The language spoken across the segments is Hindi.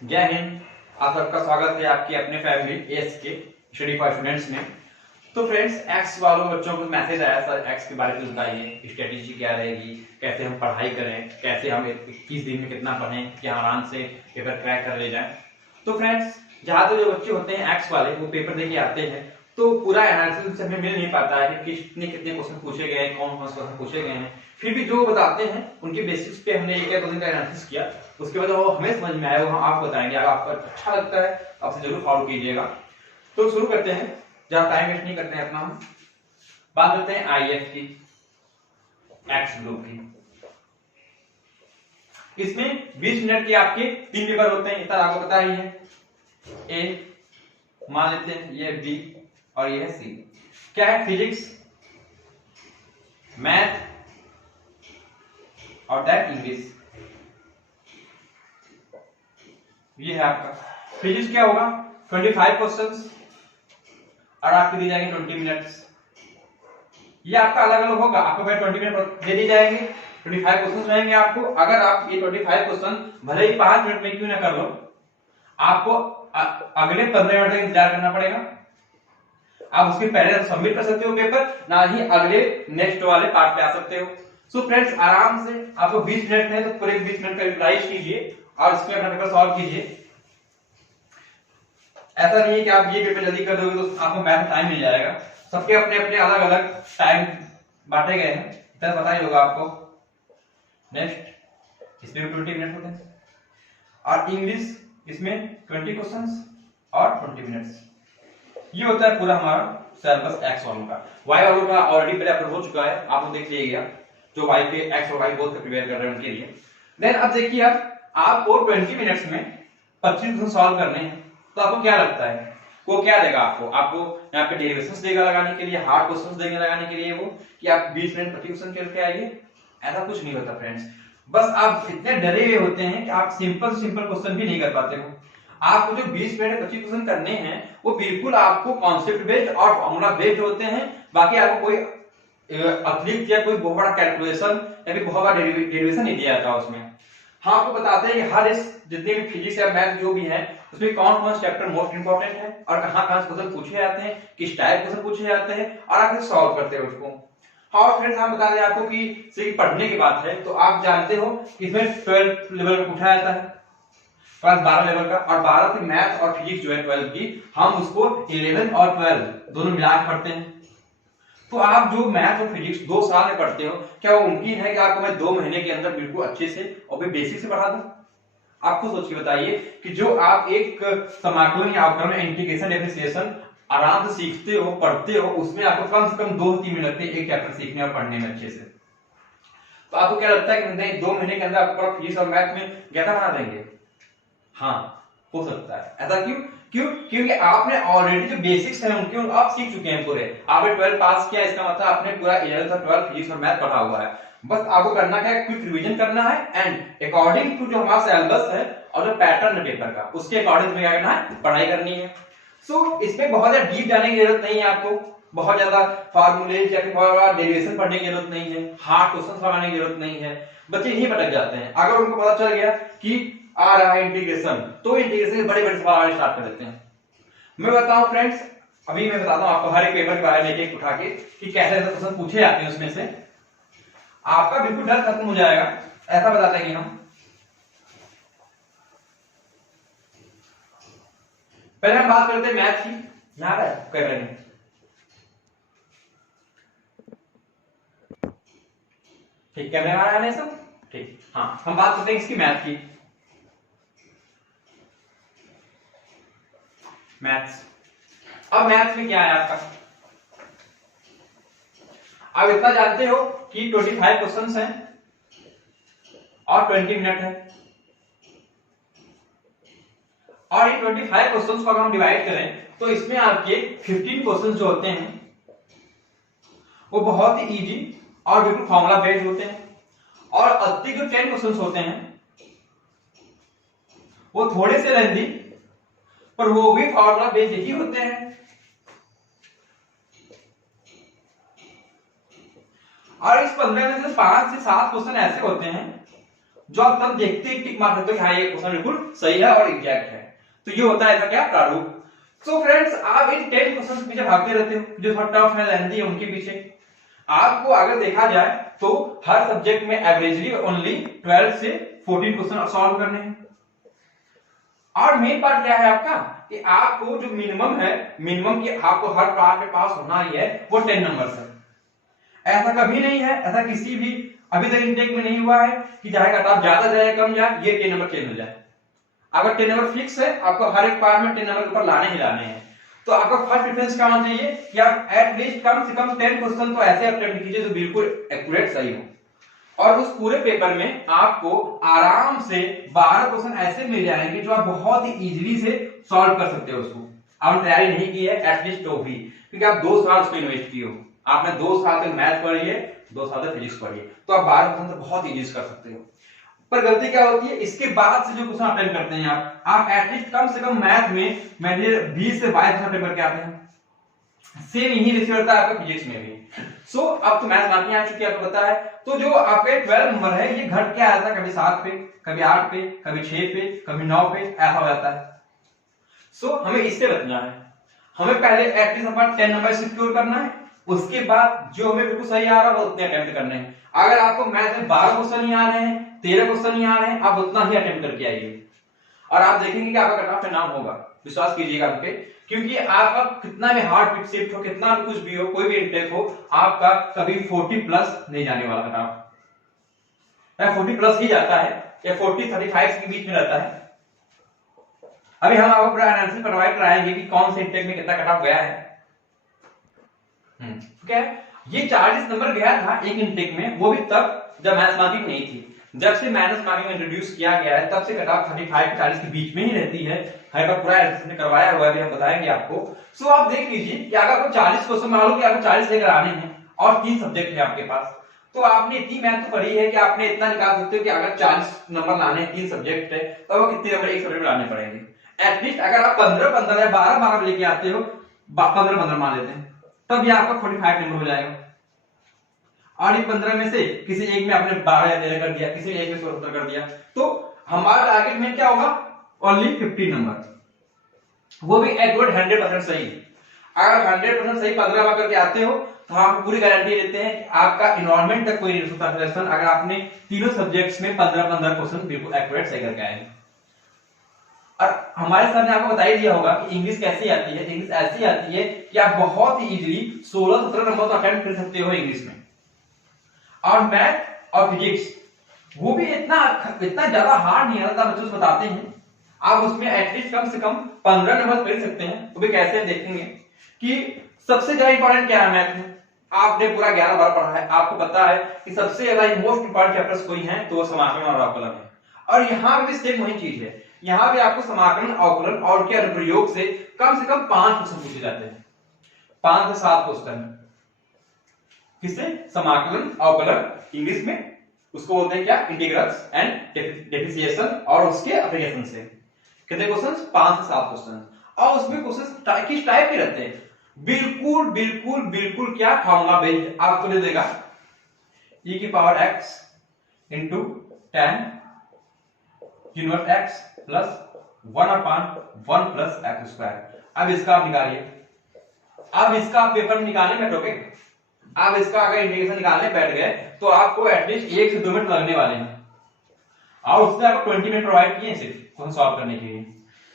जय हिंद। आप सबका स्वागत है आपकी अपने फैमिली एस के स्टडी फॉर स्टूडेंट्स में। तो फ्रेंड्स, एक्स वालों बच्चों को मैसेज आया सर एक्स के बारे में बताइए, स्ट्रेटेजी क्या रहेगी, कैसे हम पढ़ाई करें, कैसे हम 21 दिन में कितना पढ़ें कि हम आराम से पेपर क्रैक कर ले जाएं। तो फ्रेंड्स, जहाँ तो जो बच्चे होते हैं एक्स वाले वो पेपर देके आते हैं तो पूरा एनालिसिस हमें मिल नहीं पाता है कि कितने कितने क्वेश्चन पूछे गए हैं, कौन कौन से क्वेश्चन पूछे गए हैं। फिर भी जो बताते हैं उनके बेसिस पे हमने एक या दो दिन का एनालिसिस किया, उसके बाद वो हमें समझ में आया वो हम आपको बताएंगे। अगर आपको अच्छा लगता है आपसे जरूर फॉलो कीजिएगा। तो शुरू करते हैं, जहाँ टाइम वेस्ट नहीं करते हैं अपना, हम बात करते हैं आईएफ की, एक्स ग्रुप की। इसमें 20 मिनट के आपके 3 पेपर होते हैं, इतना आपको पता ही है। ए मान लेते हैं, ये बी और ये है सी। क्या है? फिजिक्स, मैथ और दैट इंग्लिश। ये है आपका फिजिक्स। क्या होगा? 25 क्वेश्चंस और आपको दी जाएंगे 20 मिनट्स। ये आपका अलग अलग होगा, आपको पहले 20 मिनट दे दी जाएंगे, 25 क्वेश्चंस रहेंगे आपको। अगर आप ये 25 क्वेश्चन भले ही 5 मिनट में क्यों ना कर लो, आपको अगले 15 मिनट तक इंतजार करना पड़ेगा। आप उसके पहले सबमिट कर सकते हो पेपर, ना ही अगले नेक्स्ट वाले पार्ट पे आ सकते हो। सो फ्रेंड्स, आराम से आपको 20 मिनट है तो पूरे 20 मिनट का यूटिलाइज कीजिए और इसमें अपना पेपर सॉल्व कीजिए। ऐसा नहीं है कि आप ये पेपर जल्दी कर दोगे तो आपको मैथ टाइम मिल जाएगा। सबके अपने अपने अलग अलग टाइम बांटे गए हैं, इतना पता ही होगा आपको। नेक्स्ट, इसमें भी 20 मिनट होते हैं और इंग्लिश इसमें 20 क्वेश्चंस और 20 मिनट्स। ये होता है पूरा हमारा सिलेबस एक्स वालों का। वाई वालों का ऑलरेडी पहले अपलोड हो चुका है, आप लोग देख लीजिएगा, जो वाई के एक्स और वाई बोथ का प्रिपेयर कर रहे हैं उनके लिए। देन अब देखिए, अब आपको 20 मिनट्स में 25 क्वेश्चन सॉल्व करने हैं। तो आपको क्या लगता है वो क्या देगा? आपको यहाँ पे डेरिवेशंस देगा लगाने के लिए, हार्ड क्वेश्चंस देंगे लगाने के लिए वो, कि आप 20 मिनट 25 क्वेश्चन करके आइए? ऐसा कुछ नहीं होता फ्रेंड्स। बस आप इतने डरे हुए होते हैं कि आप सिंपल क्वेश्चन भी नहीं कर पाते हो। आपको जो 20 मिनट 25 क्वेश्चन करने हैं वो बिल्कुल आपको कॉन्सेप्ट बेस्ड और फॉर्मूला बेस्ड होते हैं। बाकी आपको कोई अतिरिक्त या कोई बहुत बड़ा कैलकुलेशन या फिर बहुत बड़ा डेरिवेशन नहीं दिया जाता उसमें। हाँ, आपको बताते हैं कि हर इस जितने भी फिजिक्स या मैथ जो भी है उसमें कौन कौन चैप्टर मोस्ट इंपोर्टेंट है और कहाँ से क्वेश्चन पूछे जाते हैं, किस टाइप क्वेश्चन पूछे जाते हैं और आप कैसे सॉल्व करते हो उसको। हाँ, और फ्रेंड्स हम बता दें आपको कि सिर्फ पढ़ने की बात है तो आप जानते हो कि इसमें 12 लेवल का पूछा जाता है, क्लास 12 लेवल का, और 12 की मैथ और फिजिक्स जो है 12 की, हम उसको 11 और 12 दोनों मिला के पढ़ते हैं। तो आप जो मैथ और फिजिक्स 2 साल में पढ़ते हो, क्या वो मुमकिन है कि आपको मैं 2 महीने के अंदर बिल्कुल अच्छे से और भी बेसिक से पढ़ा दूं? आप खुद सोच के बताइए कि जो आप एक समाकलन या अवकलन इंटीग्रेशन डिफरेंशिएशन आराम से सीखते हो, पढ़ते हो, उसमें आपको कम से कम 2-3 मिनट लगते हैं एक चैप्टर सीखने और पढ़ने में अच्छे से। तो आपको क्या लगता है कि नहीं 2 महीने के अंदर आपको फिजिक्स और मैथ में ज्ञाता बना देंगे? हाँ, हो सकता है। ऐसा क्योंकि आपने ऑलरेडी जो बेसिक्स हैं उनके आप सीख चुके हैं पूरे। आपने 12 पास किया, इसका मतलब आपने पूरा 11th और 12 फिजिक्स और मैथ पढ़ा हुआ है। बस आपको करना क्या है, क्विक रिवीजन करना है एंड अकॉर्डिंग टू जो हमारा सिलेबस है और जो पैटर्न है पेपर का, उसके अकॉर्डिंग क्या करना है, पढ़ाई करनी है। सो इसमें बहुत ज्यादा डीप जाने की जरूरत नहीं है आपको, बहुत ज्यादा फार्मूले या फिर बहुत ज्यादा डेरिवेशन पढ़ने की जरूरत नहीं है, हार्ड क्वेश्चन लगाने की जरूरत नहीं है। बच्चे यही भटक जाते हैं। अगर उनको पता चल गया कि आ रहा है इंटीग्रेशन, तो इंटीग्रेशन के बड़े बड़े सवाल आने स्टार्ट कर देते हैं। मैं बताऊं फ्रेंड्स, अभी मैं बताता हूं आपको हर एक पेपर के बारे में एक उठा के कि कैसे क्वेश्चन पूछे जाते हैं, उसमें से आपका बिल्कुल डर खत्म हो जाएगा। ऐसा बताते हैं कि हम पहले हम बात करते हैं मैथ की। यहां पर कैमरे में ठीक, कैमरे में आ रहा है सब ठीक। हाँ, हम बात करते हैं इसकी मैथ की। मैथ्स, अब मैथ्स में क्या है आपका, आप इतना जानते हो कि 25 क्वेश्चंस हैं और 20 मिनट है। और ये 25 क्वेश्चंस को अगर हम डिवाइड करें तो इसमें आपके 15 क्वेश्चंस जो होते हैं वो बहुत ही इजी और बिल्कुल फॉर्मूला बेस्ड होते हैं, और अतिरिक्त जो 10 क्वेश्चंस होते हैं वो थोड़े से लेंथी पर वो भी फॉर्मूला बेस्ड ही होते हैं। और इस 15 में से 5 से 7 क्वेश्चन ऐसे होते हैं जो आप तब देखते ही टिक मार सकते हो कि हाँ ये क्वेश्चन बिल्कुल सही है और एग्जैक्ट है। तो ये होता है ऐसा क्या प्रारूप। सो फ्रेंड्स, आप इन 10 क्वेश्चन के पीछे भागते रहते हो जो थोड़ा टफ है, लेंथी है, उनके पीछे। आपको अगर देखा जाए तो हर सब्जेक्ट में एवरेजली ओनली 12 से 14 क्वेश्चन सॉल्व करने हैं। और मेन पार्ट क्या है आपका कि आपको जो मिनिमम है, मिनिमम की आपको हर पार्ट में पास होना ही है, वो 10 नंबर है। ऐसा कभी नहीं है, ऐसा किसी भी अभी तक इनटेक में नहीं हुआ है कि चाहे कट ऑफ ज्यादा जाए कम जाए ये 10 नंबर चेंज हो जाए। अगर 10 नंबर फिक्स है, आपको हर एक पार्ट में 10 नंबर के ऊपर लाने ही लाने हैं। तो आपका फर्स्ट प्रेफरेंस क्या होना चाहिए कि आप एटलीस्ट कम से कम 10 क्वेश्चन तो ऐसे अटेम्प्ट कीजिए जो बिल्कुल एक्यूरेट सही हो, और उस पूरे पेपर में आपको आराम से 12 क्वेश्चन ऐसे मिल जाएंगे जो आप बहुत ही इजीली से सॉल्व कर सकते हो। उसको आपने तैयारी नहीं की है एटलीस्ट तो भी, क्योंकि आप 2 साल उसको इन्वेस्ट किए हो, आपने 2 साल तक मैथ पढ़ी है, 2 साल तक फिजिक्स पढ़ी है, तो आप 12 क्वेश्चन तो बहुत इजी कर सकते हो। पर गलती क्या होती है, इसके बाद से जो क्वेश्चन अटेम्प्ट करते हैं आप एटलीस्ट कम से कम मैथ में 20 से 22 क्वेश्चन करके आते हैं। सेम यही रेशियो रहता है आपका फिजिक्स में भी। सो अब तो मैथ मार्किंग आ चुकी है, आपको पता है। तो जो आपके 12 नंबर है ये घट के आता है, कभी 7 पे, कभी 8 पे, कभी 6 पे, कभी 9 पे, ऐसा हो जाता है। सो हमें इससे बचना है। हमें पहले एटलीस्ट अपना 10 नंबर सिक्योर करना है, उसके बाद जो हमें बिल्कुल सही आ रहा है वो उतने अटेम्प्ट करने हैं। अगर आपको मैथ में 12 क्वेश्चन नहीं आ रहे हैं, 13 क्वेश्चन नहीं आ रहे हैं, आप उतना ही अटेम्प्ट करके आइए और आप देखेंगे कि आपका कट ऑफ नाम होगा। विश्वास कीजिएगा आप पे, क्योंकि आपका कितना भी हार्ड पिट शिफ्ट हो, कितना भी कुछ भी हो, कोई भी इंटेक हो, आपका कभी 40 प्लस नहीं जाने वाला कट ऑफ। 40 प्लस ही जाता है या 40-35 के बीच में रहता है। अभी हम आपको पूरा एनालिसिस प्रोवाइड कराएंगे कि कौन से इंटेक में कितना कट ऑफ गया है। ठीक है, ये 40 नंबर गया था एक इंटेक में, वो भी तब जब मैथ्स मार्किंग नहीं थी। जब से मैथ्स मार्किंग इंट्रोड्यूस किया गया है तब से कट ऑफ 35-40 के बीच में ही रहती है। हर बार पूरा एनालिसिस करवाया हुआ है, अभी हम बताएंगे आपको। सो आप देख लीजिए कि अगर आपको 40 क्वेश्चन मान लो कि आपको 40 लेकर आने हैं और 3 सब्जेक्ट है आपके पास, तो आपने इतनी मैथ तो पढ़ी है कि आपने इतना निकाल सकते हो कि अगर 40 नंबर लाने हैं, 3 सब्जेक्ट है, तो वो कितने नंबर एक सब्जेक्ट लाने पड़ेंगे। एटलीस्ट अगर आप 15-15 या 12-12 लेके आते हो, 15-15 मान लेते हैं, तब ये आपका 45 नंबर हो जाएगा। और ये 15 में से किसी एक में आपने 12 या 13 कर दिया, किसी एक में 16 कर दिया, तो हमारा टारगेट में क्या होगा, ओनली 50 नंबर, वो भी एक्यूरेट 100% सही। अगर 100% सही 15 बार करके आते हो तो हम पूरी गारंटी देते हैं कि आपका इन्वायरमेंट तक कोई नहीं होता क्वेश्चन, अगर आपने तीनों सब्जेक्ट्स में 15-15 क्वेश्चन बिल्कुल एक्यूरेट सही करके आए। और हमारे सर ने आपको बता ही दिया होगा कि इंग्लिश कैसी आती है। इंग्लिश ऐसी आती है कि आप बहुत ही इजीली 16-17 नंबर तो अटेम्प्ट कर सकते हो इंग्लिश में। और मैथ और फिजिक्स वो भी इतना ज्यादा हार्ड नहीं आता, बच्चों बताते हैं। आप उसमें एटलीस्ट कम से कम 15 नंबर कर सकते हैं। वो भी कैसे देखेंगे कि सबसे ज्यादा इंपॉर्टेंट क्या है मैथ में। आपने पूरा 11 बार पढ़ा है, आपको पता है कि सबसे ज्यादा मोस्ट इंपॉर्टेंट चैप्टर्स कोई हैं तो वो समाकलन और अवकलन है। और यहाँ भी सेम वही चीज है, यहाँ भी आपको समाकलन, अवकलन और के अनुप्रयोग से कम 5 क्वेश्चन पूछे जाते हैं, 5 से 7 क्वेश्चन। किससे? समाकलन, अवकलन, इंग्लिश में उसको बोलते हैं क्या, इंटीग्रल्स एंड डिफरेंशिएशन, और उसके एप्लीकेशन से कितने क्वेश्चंस, 5 से 7 क्वेश्चन। और उसमें क्वेश्चंस किस टाइप के रहते हैं, बिल्कुल बिल्कुल बिल्कुल क्या, फॉर्मूला बेस्ड। आपको दे देगा e की power x into tan inverse x plus 1/1 plus x square. अब इसका आप निकालिए। अब इसका आप पेपर में निकालने बैठोगे, आप इसका अगर इंटीग्रेशन निकालने बैठ गए तो आपको एटलीस्ट 1 से 2 मिनट लगने वाले हैं, और उससे आपको 20 मिनट प्रोवाइड किए सिर्फ क्वेश्चन सॉल्व करने के लिए।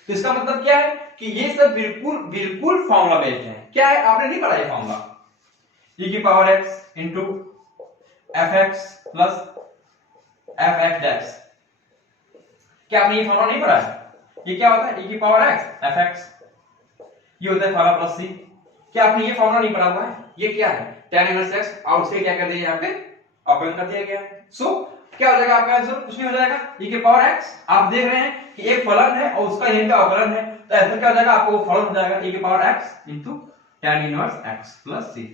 तो इसका मतलब क्या है कि ये सब बिल्कुल बिल्कुल फॉर्मूला बेस्ड है। क्या है, आपने नहीं पढ़ा ये फॉर्मूला, e की power x into fx plus fx। क्या आपने ये फॉर्मूला नहीं पढ़ा है? ये क्या होता है, e की पावर x fx, ये होता है फॉर्मूला प्लस c। क्या आपने ये फॉर्मूला नहीं पढ़ा हुआ है? ये क्या है, tan इनवर्स x, और उससे क्या कर दिया यहाँ पे अवकलन कर दिया गया है। सो क्या हो जाएगा आपका आंसर, कुछ नहीं हो जाएगा, e की पावर x। आप देख रहे हैं कि एक फलन है और उसका यहीं पे अवकलन है, तो ऐसा क्या हो जाएगा, आपको फलन हो जाएगा e की power x into tan inverse x plus c।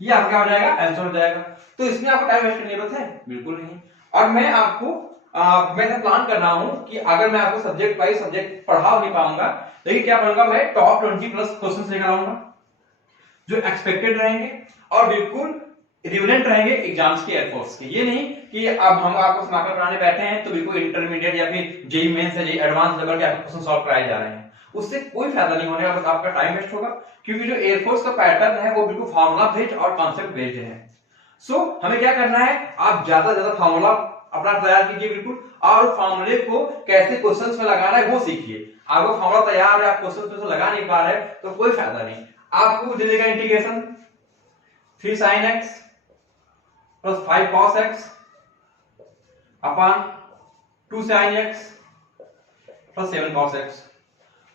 ये आपका हो जाएगा, आंसर हो जाएगा। तो इसमें आपको टाइम वेस्ट करने की जरूरत है बिल्कुल नहीं। और मैं आपको मैं प्लान कर रहा हूं कि अगर मैं आपको सब्जेक्ट वाइज सब्जेक्ट पढ़ा नहीं पाऊंगा, लेकिन क्या पढ़ूंगा, मैं टॉप 20 प्लस क्वेश्चन लेकर आऊंगा जो एक्सपेक्टेड रहेंगे और बिल्कुल रिलेवेंट रहेंगे एग्जाम्स के एयरफोर्स के। ये नहीं कि अब हम आपको स्नातक कराने बैठे हैं तो बिल्कुल इंटरमीडिएट या फिर जेईई मेंस या जेईई एडवांस लेवल के आपको क्वेश्चन सॉल्व कराए जा रहे हैं, उससे कोई फायदा नहीं होने वाला, आपका टाइम वेस्ट होगा। क्योंकि जो एयरफोर्स का पैटर्न है वो बिल्कुल फार्मूला बेस्ड और कॉन्सेप्ट बेस्ड है। सो हमें क्या करना है, आप ज्यादा से ज्यादा फार्मूला अपना तैयार कीजिए बिल्कुल, और फार्मूले को कैसे क्वेश्चंस में लगाना है वो सीखिए। आपको फार्मूला तैयार है, आप क्वेश्चन में लगा नहीं पा रहे तो कोई फायदा नहीं। आपको दे देगा integration 3 sin x plus 5 cos x upon 2 sin x plus 7 cos x।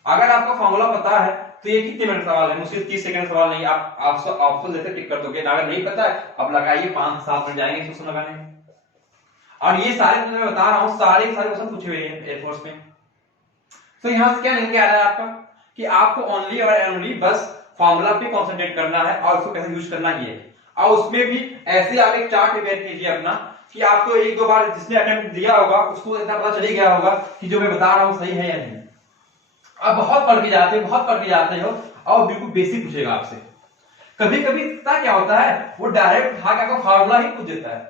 अगर आपको फार्मूला पता है तो ये कितने मिनट सवाल है, मुश्किल 30 सेकंड सवाल नहीं, आप ऑप्शन जैसे टिक कर दोगे। अगर नहीं पता है अब लगाइए, 5-7 मिनट जाएंगे क्वेश्चन लगाने में। और ये सारे जो मैं बता रहा हूं सारे क्वेश्चन पूछे हुए हैं एयरफोर्स में। तो यहां से क्या निकल के आ रहा है आपका कि आपको ओनली और ओनली बस फार्मूला पे कंसंट्रेट करना है और उसको कैसे यूज करना ही है। और उसमें भी ऐसे आप एक चार्ट प्रिपेयर कीजिए अपना कि आपको एक दो बार जिसने अटेम्प्ट दिया होगा उसको इतना पता चल ही गया होगा कि जो मैं बता रहा हूं सही है या नहीं। अब बहुत पढ़ के जाते हो और बिल्कुल बेसिक पूछेगा आपसे। कभी कभी पता क्या होता है, वो डायरेक्ट उठा के आपको फार्मूला ही पूछ देता है।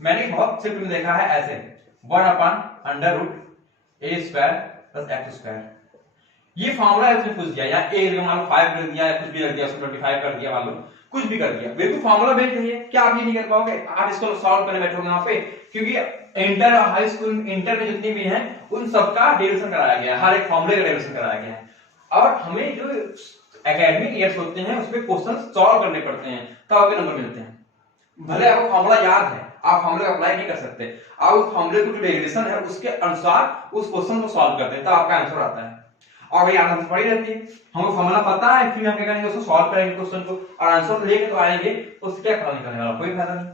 मैंने बहुत सिंपल में देखा है ऐसे 1/√a² प्लस x²। ये फार्मूला है, उसने पूछ दिया या a मान लो 5 कर दिया या कुछ भी कर दिया, उसने 25 कर दिया, मान लो कुछ भी कर दिया, बिल्कुल फार्मूला बेस्ड है। क्या आप ये नहीं कर पाओगे? आप इसको सॉल्व करने बैठोगे वहां पे, क्योंकि इंटर हाई स्कूल इंटर में जितनी भी हैं उन सबका डेरिवेशन कराया गया है, हर एक फार्मूले का डेरिवेशन कराया गया है। और हमें जो एकेडमिक ईयर्स होते हैं उसमें क्वेश्चन सॉल्व करने पड़ते हैं तब आपके नंबर मिलते हैं। भले आपको फार्मूला याद है, आप फार्मूले का अप्लाई नहीं कर सकते, आप उस फार्मूले को जो डेरिवेशन है उसके अनुसार उस क्वेश्चन को सॉल्व करते हैं तब आपका आंसर आता है। और भाई आंसर पड़ी रहती है, हमको फार्मूला पता है, फिर हम क्या करेंगे, उसको सॉल्व करेंगे क्वेश्चन को और आंसर लेके तो आएंगे, उससे क्या फायदा निकलने वाला, कोई फायदा नहीं।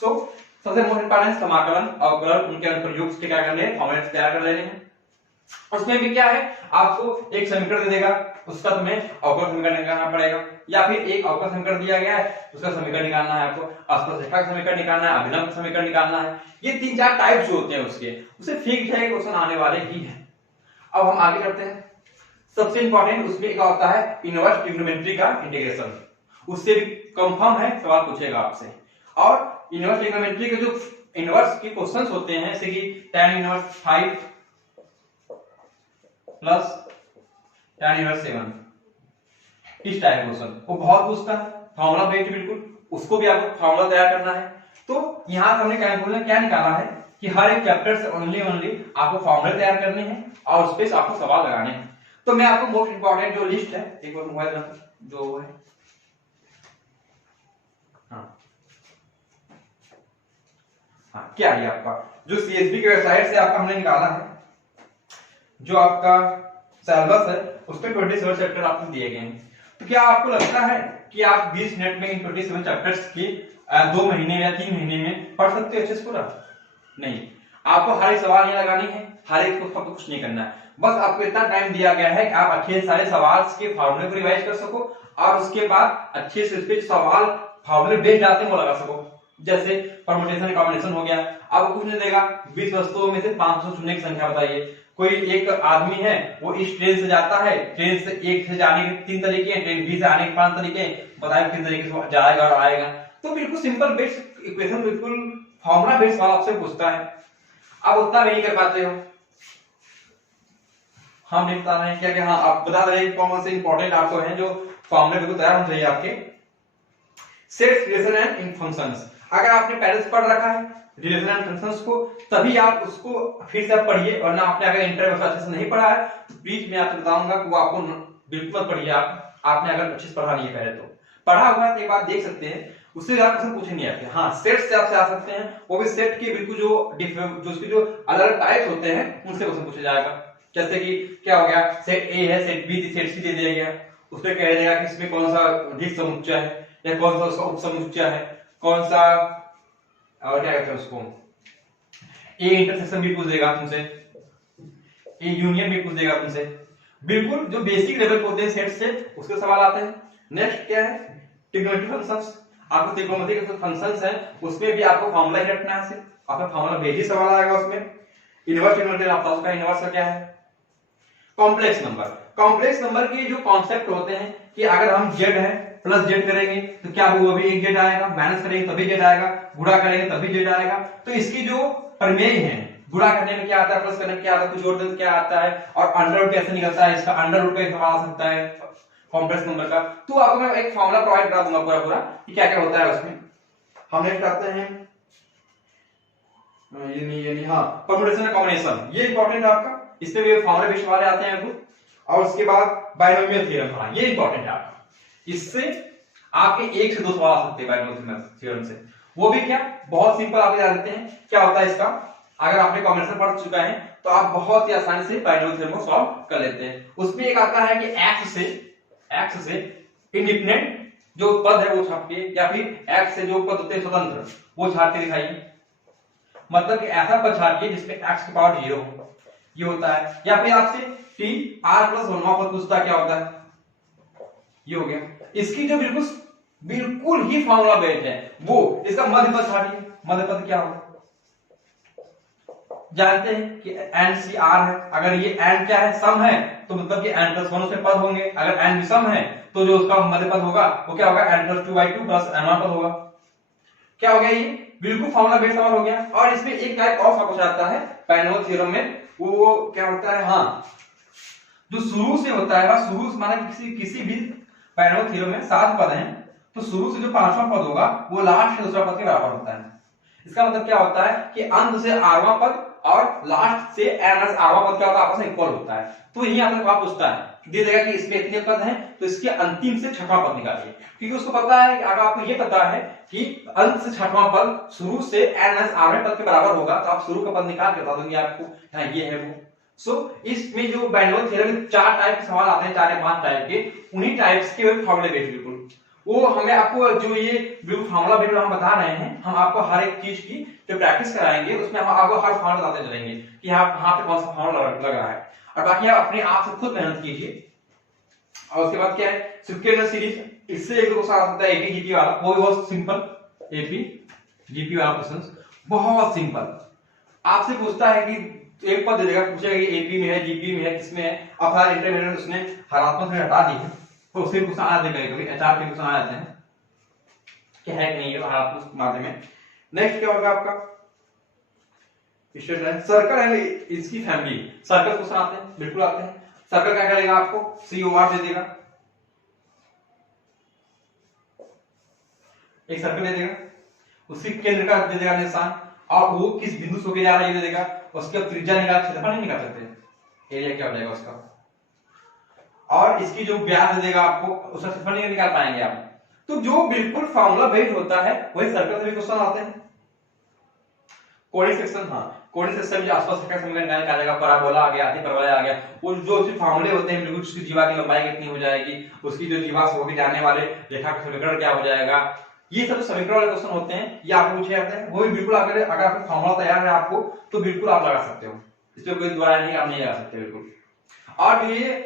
सो सबसे मोस्ट इंपॉर्टेंट समाकलन अवकलन उनके प्रयोग से क्या करने हैं, फार्मूला तैयार कर लेने हैं। उसमें भी क्या है, आपको एक समीकरण दे देगा, उसका तुम्हें अवकल समीकरण निकालना पड़ेगा, या फिर एक अवकल समीकरण दिया गया है उसका समीकरण निकालना है, आपको अस्पर्शरेखा का समीकरण निकालना है, अभिलंब समीकरण निकालना है। ये 3-4 टाइप जो होते हैं उसके, उसे फिक्स है क्वेश्चन आने वाले ही है। अब हम आगे करते हैं। सबसे इंपॉर्टेंट उसमें क्या होता है, इनवर्स ट्रिग्नोमेट्री का इंटीग्रेशन, उससे भी कंफर्म है सवाल पूछेगा आपसे। और इनवर्स ट्रिग्नोमेट्री के जो इनवर्स के क्वेश्चंस होते हैं जैसे कि tan inverse 5 plus tan inverse 7, इस टाइप क्वेश्चन वो बहुत पूछता है, फार्मूला बेस्ड बिल्कुल, उसको भी आपको फार्मूला तैयार करना है। तो यहां हमने कैलकुलेशन क्या निकाला है कि हर एक चैप्टर से ओनली आपको फार्मूले तैयार करने हैं और उस पे आपको सवाल लगाने हैं। तो मैं आपको मोस्ट इंपॉर्टेंट जो लिस्ट है, एक बार मोबाइल जो है, हाँ क्या है आपका जो सीएसबी की वेबसाइट से आपका हमने निकाला है, जो आपका सिलेबस है उसमें 27 चैप्टर आपको दिए गए हैं। तो क्या आपको लगता है कि आप 20 मिनट में इन 27 चैप्टर्स की 2 महीने या 3 महीने में पढ़ सकते हो अच्छे से पूरा? नहीं, आपको हर एक सवाल नहीं लगानी है, हर एक को कुछ नहीं करना है, बस आपको इतना टाइम दिया गया है कि आप अच्छे सारे सवाल के फार्मूले को रिवाइज कर सको और उसके बाद अच्छे से उस पे सवाल फार्मूले बेस्ड आते हैं वो लगा सको। जैसे परम्यूटेशन कॉम्बिनेशन हो गया, आपको कुछ नहीं देगा, 20 वस्तुओं में से 500 चुनने की संख्या बताइए। कोई एक आदमी है वो इस ट्रेन से जाता है, ट्रेन से एक से जाने के 3 तरीके हैं, ट्रेन बी से आने के 5 तरीके हैं, बताइए किस तरीके से जाएगा और आएगा। तो बिल्कुल सिंपल बेस्ड इक्वेशन, बिल्कुल फार्मूला बेस्ड सवाल आपसे पूछता है, आप उतना भी नहीं कर पाते हो। हम नहीं बता रहे हैं क्या हाँ आप बता रहे हैं कौन से इंपॉर्टेंट आपको हैं जो फार्मूले बिल्कुल तैयार होना चाहिए आपके। Sets, relation and in functions, अगर आपने पहले से पढ़ रखा है रिलेशन एंड फंक्शंस को तभी आप उसको फिर से पढ़िए, वरना आपने अगर इंटर में अच्छे से नहीं पढ़ा है तो प्लीज मैं आपको बताऊंगा कि वो आपको बिल्कुल मत पढ़िए। आपने अगर अच्छे से पढ़ा नहीं है, पहले तो पढ़ा हुआ है तो एक बात देख सकते हैं, उससे ज्यादा क्वेश्चन पूछे नहीं आते। हाँ सेट से आपसे आ सकते हैं, वो भी सेट के बिल्कुल जो उसके जो अलग टाइप्स होते हैं उनसे क्वेश्चन पूछा जाएगा। जैसे कि क्या हो गया, सेट ए है, सेट बी, सेट सी दे दिया गया, उसमें कह देगा कि इसमें कौन सा अधिक समुच्चय है या कौन सा उसका उपसमुच्चय है, कौन सा और क्या कहते हैं उसको, ए इंटरसेक्शन भी पूछ देगा तुमसे, ए यूनियन भी पूछ देगा तुमसे। बिल्कुल जो बेसिक लेवल पे होते हैं सेट से उसके सवाल आते हैं। नेक्स्ट क्या है, ट्रिग्नोमेट्री फंक्शंस, आपको ट्रिग्नोमेट्री के फंक्शंस हैं उसमें भी आपको फार्मूला ही रखना है, आपका फार्मूला बेसिक सवाल आएगा उसमें। इनवर्स ट्रिग्नोमेट्री आपका उसका इनवर्स का क्या है, कॉम्प्लेक्स नंबर। कॉम्प्लेक्स नंबर के जो कॉन्सेप्ट होते हैं कि अगर हम z है प्लस जेड करेंगे तो क्या वो भी एक जेड आएगा, माइनस करेंगे तभी जेड आएगा, गुणा करेंगे तभी जेड आएगा। तो इसकी जो प्रमेय है, गुणा करने में क्या आता है, प्लस करने में क्या आता है, कुछ और दिन क्या आता है, और अंडर रूट कैसे निकलता है, इसका अंडर रूट का इस्तेमाल आ सकता है कॉम्प्लेक्स नंबर का। तो आपको मैं एक फॉर्मूला प्रोवाइड करा दूंगा पूरा पूरा कि क्या क्या होता है उसमें। हम नेक्स्ट आते हैं ये नहीं हाँ, परम्यूटेशन कॉम्बिनेशन, ये इंपॉर्टेंट है आपका, इसमें भी फॉर्मूले बेस वाले आते हैं आपको। और उसके बाद बाइनोमियल थ्योरम, हाँ ये इंपॉर्टेंट है आपका, इससे आपके 1 से 2 सवाल आ सकते हैं बाइनोमियल थ्योरम से। वो भी क्या, बहुत सिंपल, आप याद रखते हैं क्या होता है इसका। अगर आपने कॉम्बिनेशन पढ़ चुका है तो आप बहुत ही आसानी से बाइनोमियल थ्योरम को सॉल्व कर लेते हैं। उसमें एक आता है कि x से इंडिपेंडेंट जो पद है वो छाप के, या फिर x से जो पद होते हैं स्वतंत्र वो छाप के दिखाइए। मतलब कि ऐसा पद छापिए जिसमें x की पावर 0 हो, ये होता है। या फिर आपसे t r+1वां पद पूछता क्या होता है, ये हो गया। इसकी जो बिल्कुल ही फॉर्मूला बेस्ड है वो, इसका मध्य पद छाटिए। मध्य पद क्या होगा, जानते हैं कि NCR है। अगर ये n क्या है, सम है, तो मतलब कि n+1 उसमें पद होंगे। अगर n भी सम है तो जो उसका मध्य पद होगा वो क्या होगा, n+2/2 प्लस n1 पद होगा। क्या हो गया, ये बिल्कुल फॉर्मूला बेस्ड सवाल हो गया। और इसमें एक टाइप और सा कुछ आता है बाइनोमियल थ्योरम में, वो क्या होता है, हाँ जो शुरू से होता है, शुरू से माना किसी भी बाइनोमियल थ्योरम में 7 पद हैं, तो शुरू से जो 5वां पद होगा वो लास्ट से दूसरा पद के बराबर होता है। इसका मतलब क्या होता है कि अंत से 8वां पद और लास्ट से n+8वां पद क्या होता है, आपस में इक्वल होता है। तो यही आपसे सवाल पूछता है, दे देगा कि इसमें इतने पद हैं तो इसके अंतिम से 6वां पद निकालिए, क्योंकि उसको पता है, अगर आपको ये पता है कि अंत से 6वां पद शुरू से n+8वें पद के बराबर होगा, तो आप शुरू का पद निकाल के बता दोगे आपको, हाँ ये है वो। इसमें जो बाइनोमियल थ्योरम में 4 टाइप के सवाल आते हैं, 4 या 5 टाइप के, उन्हीं टाइप्स के फॉर्मूले बेस्ड बिल्कुल वो हमें आपको जो ये बिल्कुल फॉर्मूला बेस्ड हम बता रहे हैं, हम आपको हर एक चीज की जो प्रैक्टिस कराएंगे उसमें हम आपको हर फॉर्मूला बताते चलेंगे कि आप कहां पे कौन सा फॉर्मूला लग रहा है। और बाकी आप अपने आप से खुद मेहनत कीजिए। और उसके बाद क्या है, सुकेन सीरीज, इससे एक दो क्वेश्चन आ सकता है एपी जीपी वाला, वो भी बहुत सिंपल, एपी जीपी वाला क्वेश्चन बहुत सिंपल। आपसे पूछता है कि एक पद दे देगा, पूछेगा कि एपी में है, जीपी में है, किसमें है, अब हर इंटरमीडिएट उसने हरात्मक से हटा दी है, तो उससे क्वेश्चन आ जाएगा, कभी एचआर के क्वेश्चन आ जाते हैं कि है कि नहीं है हरात्मक माध्यम में। नेक्स्ट क्या होगा आपका स्ट्रेट लाइन, सर्कल है इसकी फैमिली, सर्कल क्वेश्चन आते हैं, बिल्कुल आते हैं। सर्कल क्या करेगा, आपको COR दे देगा, एक सर्कल दे देगा, उसी केंद्र का दे देगा निशान, और वो किस बिंदु से होके जा रहा है ये दे देगा, उसका त्रिज्या निकाल, क्षेत्रफल नहीं निकाल सकते, एरिया क्या हो जाएगा उसका, और इसकी जो व्यास दे देगा आपको, उसका क्षेत्रफल नहीं निकाल पाएंगे आप। तो जो बिल्कुल फॉर्मूला बेस्ड होता है वही सर्कल से भी क्वेश्चन आते हैं। कोऑर्डिनेट सेक्शन, हाँ कोऑर्डिनेट सेक्शन में आसपास का समीकरण निकालने आ जाएगा, पराबोला आ गया, परवलय आ गया, वो जो उसके फॉर्मूले होते हैं बिल्कुल, उसकी जीवा की लंबाई कितनी हो जाएगी, उसकी जो जीवा से होके जाने वाले रेखा का समीकरण क्या हो जाएगा, ये सब समीकरण वाले क्वेश्चन होते हैं, ये आपको पूछे जाते हैं। वो भी बिल्कुल अगर आपका फॉर्मूला तैयार है आपको, तो बिल्कुल आप लगा सकते हो, इसमें कोई दोबारा नहीं, आप नहीं लगा सकते बिल्कुल। और ये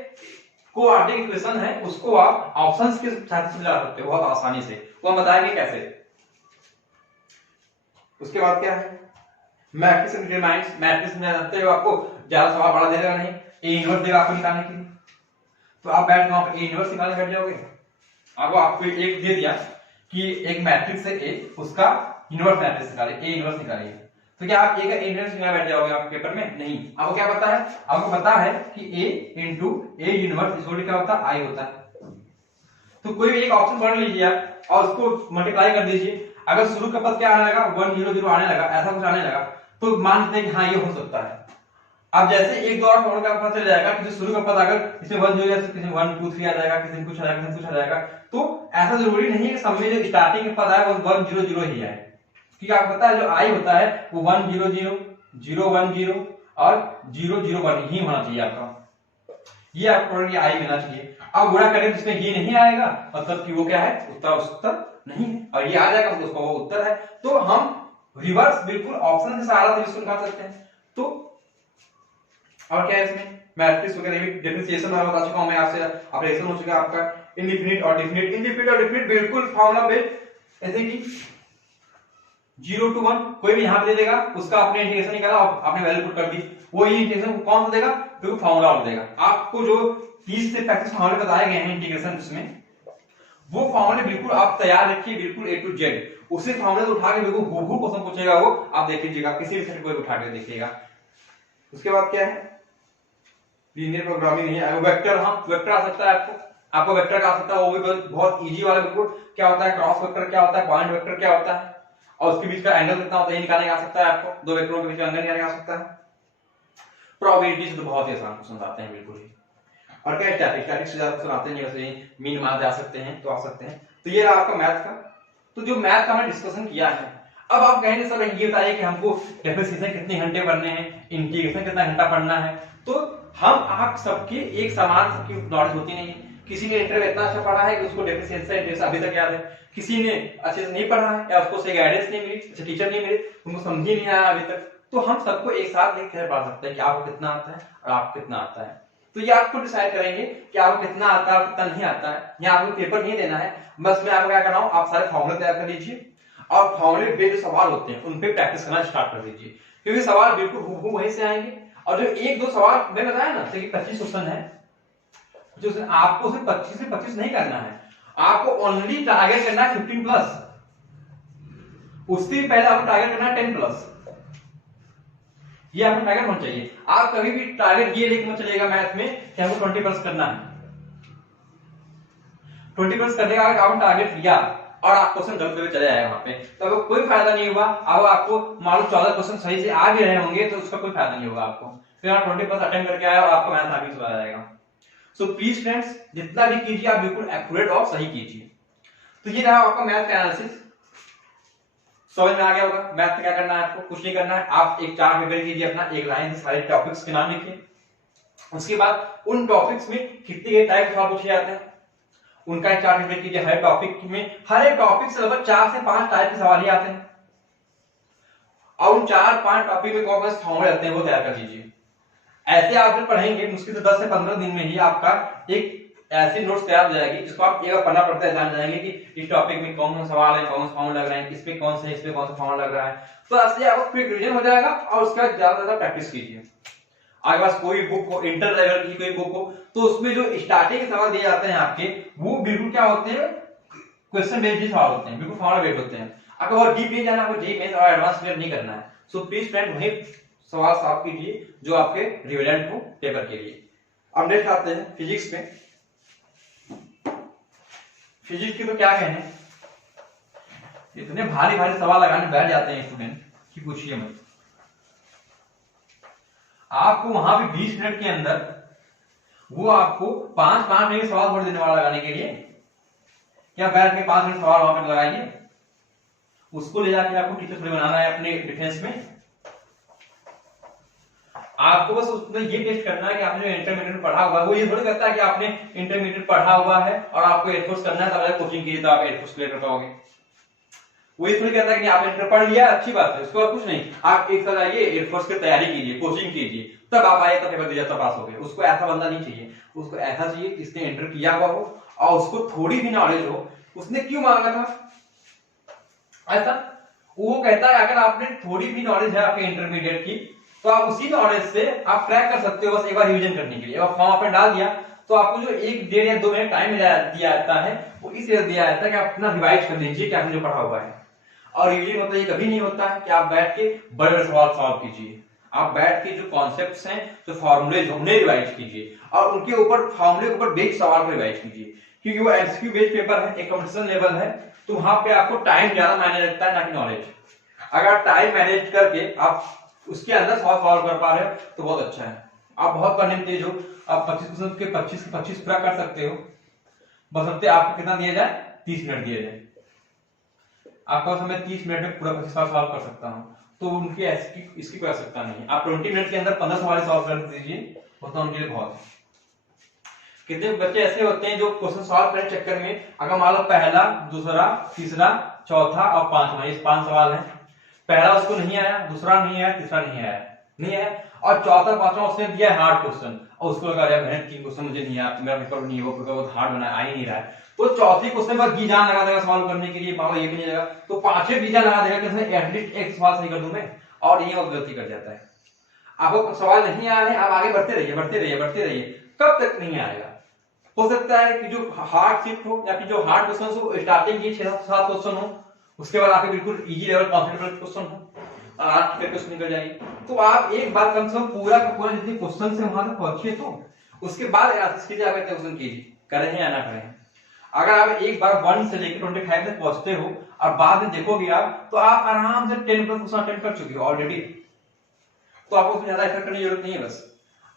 कोऑर्डिनेट इक्वेशन है, उसको आप ऑप्शंस के साथ से लगा सकते हो बहुत आसानी से, वो हम बताएंगे कैसे। उसके बाद क्या है, मैट्रिक्स एंड डिटरमाइंट्स, मैट्रिक्स में जानते हो आपको ज्यादा सवाल बड़ा देगा नहीं, ए इनवर्स देगा आपको निकालने के लिए, तो आप बैठ वहां पे ए इनवर्स निकालने बैठ जाओगे। आपको एक दे दिया कि एक मैट्रिक्स है ए, उसका इनवर्स मैट्रिक्स निकालिए, ए इनवर्स निकालिए, तो क्या आप ए का इनवर्स निकाल बैठ जाओगे आप पेपर में? नहीं, आपको क्या पता है, आपको पता है कि a into A inverse equal क्या होता है, आई होता है। तो कोई भी एक ऑप्शन पढ़ लीजिए आप और उसको मल्टीप्लाई कर दीजिए, अगर शुरू का पद क्या आने लगा 1 0 0 आने लगा, ऐसा कुछ आने लगा, तो मान लेते हैं कि हाँ ये हो सकता है। अब जैसे एक दो और फॉर्मूला का पता चल जाएगा कि शुरू का पद अगर इसमें 1 0 किसी में 1 2 3 आ जाएगा, किसी में कुछ आ जाएगा, किसी में कुछ आ जाएगा, तो ऐसा जरूरी नहीं है कि सब में जो स्टार्टिंग में पद आए वो 1 0 0 ही आए, क्योंकि आपको पता है जो आई होता है वो 1 0 0 0 1 0 और 0 0 1 ही होना चाहिए आपका, ये आपको ये आई मिलना चाहिए। अब गुणा करें तो इसमें ये नहीं आएगा, मतलब कि वो क्या है, उत्तर नहीं है, और ये आ जाएगा तो उसका वो उत्तर है। तो हम रिवर्स बिल्कुल ऑप्शन के सहारा से इसको निकाल सकते हैं। तो और क्या है इसमें मैट्रिक्स वगैरह भी डिफरेंशिएशन मैं बता चुका हूं, मैं आपसे ऑपरेशन हो चुका आपका इंडिफिनिट और डिफिनिट। इंडिफिनिट और डिफिनिट बिल्कुल फॉर्मूला बेस्ड, ऐसे कि 0 to 1 कोई भी यहां पे दे देगा, उसका आपने इंटीग्रेशन निकाला और आपने वैल्यू पुट कर दी, वो ये इंटीग्रेशन कौन सा देगा, बिल्कुल फॉर्मूला देगा। आपको जो 30 से 35 फॉर्मूले बताए गए हैं इंटीग्रेशन उसमें, वो फॉर्मूले बिल्कुल आप तैयार रखिए, बिल्कुल ए टू जेड, उसी फॉर्मूले को उठा के बिल्कुल हूबहू क्वेश्चन पूछेगा वो, आप देख लीजिएगा, किसी भी सेट को उठा के देखिएगा। उसके बाद क्या है, लीनियर प्रोग्रामिंग नहीं है, वेक्टर, हाँ वेक्टर आ सकता है आपको वेक्टर का आ सकता है, वो भी बहुत इजी वाला बिल्कुल, क्या होता है क्रॉस वेक्टर, क्या होता है पॉइंट वेक्टर, क्या होता है, और उसके बीच का एंगल कितना होता है ये निकालने आ सकता है आपको, दो वेक्टरों के बीच का एंगल निकालने आ सकता है। प्रोबेबिलिटी से तो बहुत ही आसान क्वेश्चन आते हैं बिल्कुल ही। और क्या स्टैटिस्टिक्स से ज्यादा क्वेश्चन आते नहीं, वैसे मीन मान आ सकते हैं तो आ सकते हैं। तो ये रहा आपका मैथ का। तो जो मैथ का हमने डिस्कशन किया है, अब आप कहेंगे सर ये बताइए कि हमको डिफरेंशिएशन कितने घंटे पढ़ने हैं, इंटीग्रेशन कितना घंटा पढ़ना है। तो हम आप सबके एक समान सबकी नॉलेज होती नहीं है, किसी ने इंटर में इतना अच्छा पढ़ा है कि उसको डिफरेंशिएशन अभी तक याद है, किसी ने अच्छे से नहीं पढ़ा है या उसको सही गाइडेंस नहीं मिली, अच्छा टीचर नहीं मिले, उनको समझ ही नहीं आया अभी तक। तो हम सबको एक साथ लेकर पढ़ा सकते हैं कि आपको कितना आता है और आपको कितना आता है। तो ये आपको डिसाइड करेंगे कि आपको कितना आता है और कितना नहीं आता है। यहाँ आपको पेपर नहीं देना है, बस मैं आपको क्या कर रहा हूँ, आप सारे फॉर्मूले तैयार कर लीजिए और फॉर्मूले पे जो सवाल होते हैं उन पे प्रैक्टिस करना स्टार्ट कर दीजिए, क्योंकि सवाल बिल्कुल हूबहू वहीं से आएंगे। और जो एक दो सवाल मैं बताया ना, जैसे कि 25 क्वेश्चन है, जो आपको सिर्फ 25 से 25 नहीं करना है, आपको ओनली टारगेट करना है 15 प्लस, उससे पहले आपको टारगेट करना है 10 प्लस। ये आपको टारगेट होना चाहिए। आप कभी भी टारगेट ये लेके मत चलिएगा मैथ में कि हमको 20 प्लस करना है। 20 प्लस करने का आपने टारगेट लिया और आप क्वेश्चन गलत करके चले आए वहां पे, तो कोई फायदा नहीं हुआ। अब आपको मान लो 14 क्वेश्चन सही से आ भी रहे होंगे तो उसका कोई फायदा नहीं होगा आपको, फिर आप 20 प्लस अटेम्प्ट करके आए और आपको मैथ आगे चला जाएगा। सो प्लीज फ्रेंड्स, जितना भी कीजिए आप बिल्कुल एक्यूरेट और सही कीजिए। तो ये रहा आपका मैथ का एनालिसिस, समझ में आ गया होगा। मैथ में क्या करना है, आपको कुछ नहीं करना है, आप एक चार्ट पेपर कीजिए अपना, एक लाइन से सारे टॉपिक्स के नाम लिखिए। उसके बाद उन टॉपिक्स में कितने टाइप सवाल पूछे जाते हैं उनका एक चार्ट पेपर कीजिए। हर टॉपिक में, हर एक टॉपिक से लगभग 4 से 5 टाइप के सवाल ही आते हैं, और उन 4-5 टॉपिक में कौन से फॉर्मूले आते हैं वो तैयार कर लीजिए। ऐसे आप जब पढ़ेंगे मुश्किल से 10 से 15 दिन में ही आपका एक ऐसी नोट्स तैयार हो जाएगी जिसको आप एक बार पढ़ना पड़ता है, जान जाएंगे कि इस टॉपिक में कौन सा सवाल है, कौन सा फॉर्मूला लग रहा है, इसमें कौन सा, इसमें कौन सा फॉर्मूला लग रहा है। तो ऐसे आपको क्विक रिवीजन हो जाएगा और उसके बाद ज्यादा ज्यादा प्रैक्टिस कीजिए। आपके पास कोई बुक हो, इंटर लेवल की कोई बुक हो, तो उसमें जो स्टार्टिंग के सवाल दिए जाते हैं आपके, वो बिल्कुल क्या होते हैं, क्वेश्चन बेस्ड सवाल होते हैं, बिल्कुल फॉर्मूला बेस्ड होते हैं। आपको बहुत डीप नहीं जाना, आपको जेईई मेंस और एडवांस क्लियर नहीं करना है। सो प्लीज फ्रेंड वही सवाल सॉल्व कीजिए जो आपके रिलेवेंट हो पेपर के लिए। अब नेक्स्ट आते हैं फिजिक्स में। फिजिक्स की तो क्या कहने, इतने भारी भारी सवाल लगाने बैठ जाते हैं स्टूडेंट कि पूछिए मत। आपको वहां पे 20 मिनट के अंदर वो आपको 5-5 मिनट सवाल थोड़ी देने वाला लगाने के लिए, क्या बैठ के 5 मिनट सवाल वहां पे लगाइए, उसको ले जाके आपको टीचर थोड़ी बनाना है अपने डिफेंस में। आपको बस उसमें ये टेस्ट करना है कि आपने जो इंटरमीडिएट पढ़ा हुआ है, वो ये थोड़ी कहता है कि आपने इंटरमीडिएट पढ़ा हुआ है और आपको एयरफोर्स करना है, तब कोचिंग कीजिए तो आप एयरफोर्स क्लियर कर पाओगे। वो ये थोड़ी कहता है कि आपने इंटर पढ़ लिया अच्छी बात है, उसके बाद कुछ नहीं, आप एक साथ आइए एयरफोर्स की तैयारी कीजिए, कोचिंग कीजिए, तब आप आए तो पेपर दीजिए तब पास हो गए। उसको ऐसा बंदा नहीं चाहिए, उसको ऐसा चाहिए जिसने इंटर किया हुआ हो और उसको थोड़ी भी नॉलेज हो, उसने क्यों मांगा था ऐसा। वो कहता है अगर आपने थोड़ी भी नॉलेज है आपके इंटरमीडिएट की, तो आप उसी नॉलेज से आप क्रैक कर सकते हो, बस एक बार रिवीजन करने के लिए। अब फॉर्म आपने डाल दिया तो आपको जो 1-1.5 या 2 मिनट टाइम दिया जाता है, वो इसलिए दिया जाता है कि आप अपना रिवाइज कर लीजिए कि आपने जो पढ़ा हुआ है। और रिवीजन होता है, ये कभी नहीं होता है कि आप बैठ के बड़े बड़े सवाल सॉल्व कीजिए। आप बैठ के जो कॉन्सेप्ट्स हैं, जो फॉर्मूले उन्हें रिवाइज कीजिए और उनके ऊपर फॉर्मूले के ऊपर बेस्ड सवाल को रिवाइज कीजिए, क्योंकि वो एमसीक्यू बेस्ड पेपर है, एक कंपटीशन लेवल है, तो वहां पे आपको टाइम ज्यादा मायने रखता है ना कि नॉलेज। अगर टाइम मैनेज करके आप उसके अंदर सॉल्व कर पा रहे हो तो बहुत अच्छा है। आप बहुत पढ़ने में तेज हो, आप 25% के 25 पूरा कर सकते हो, बशर्ते आपको कितना दिया जाए, 30 मिनट दिया जाए। आपका समय 30 मिनट में पूरा 25 सवाल सॉल्व कर सकता हूं, तो उनकी ऐसी इसकी कोई आवश्यकता नहीं। आप 20 मिनट के अंदर 15 सवाल सॉल्व कर दीजिए, वो तो उनके लिए बहुत है। कितने बच्चे ऐसे होते हैं जो क्वेश्चन सॉल्व करने चक्कर में, अगर मान लो पहला, दूसरा, तीसरा, चौथा और पांचवा, ये 5 सवाल है, पहला उसको नहीं आया, दूसरा नहीं आया, तीसरा नहीं आया और चौथा पांचवा उसने दिया हार्ड क्वेश्चन और उसको लगा यार मैंने 3 क्वेश्चन मुझे नहीं आया, मेरा पेपर नहीं, वो पेपर बहुत हार्ड बना, आ ही नहीं रहा है, तो चौथी क्वेश्चन पर जी जान लगा देगा सवाल करने के लिए, मान लो ये भी नहीं लगा तो पांचवें जी जान लगा देगा कि एटलीस्ट एक सवाल सही कर दूं मैं, और ये और गलती कर जाता है। आपको सवाल नहीं आ रहे, आप आगे बढ़ते रहिए, कब तक नहीं आएगा। हो सकता है कि जो हार्ड शिफ्ट हो या फिर जो हार्ड क्वेश्चन हो स्टार्टिंग की 6-7 क्वेश्चन हो, उसके बाद आपके बिल्कुल इजी लेवल कॉन्फिडेंट क्वेश्चन हो, आराम से क्वेश्चन निकल जाएगी। तो आप एक बार कम से कम पूरा का पूरा जितने क्वेश्चन से वहां तक पहुंचिए, तो उसके बाद एनालिसिस कीजिए आप इतने क्वेश्चन कीजिए, करें या ना करें। अगर आप एक बार 1 से लेकर 25 तक पहुंचते हो और बाद में देखोगे आप, तो आप आराम से 10 प्लस क्वेश्चन अटेम्प्ट कर चुके हो ऑलरेडी, तो आपको उसमें ज्यादा एफर्ट करने की जरूरत नहीं है। बस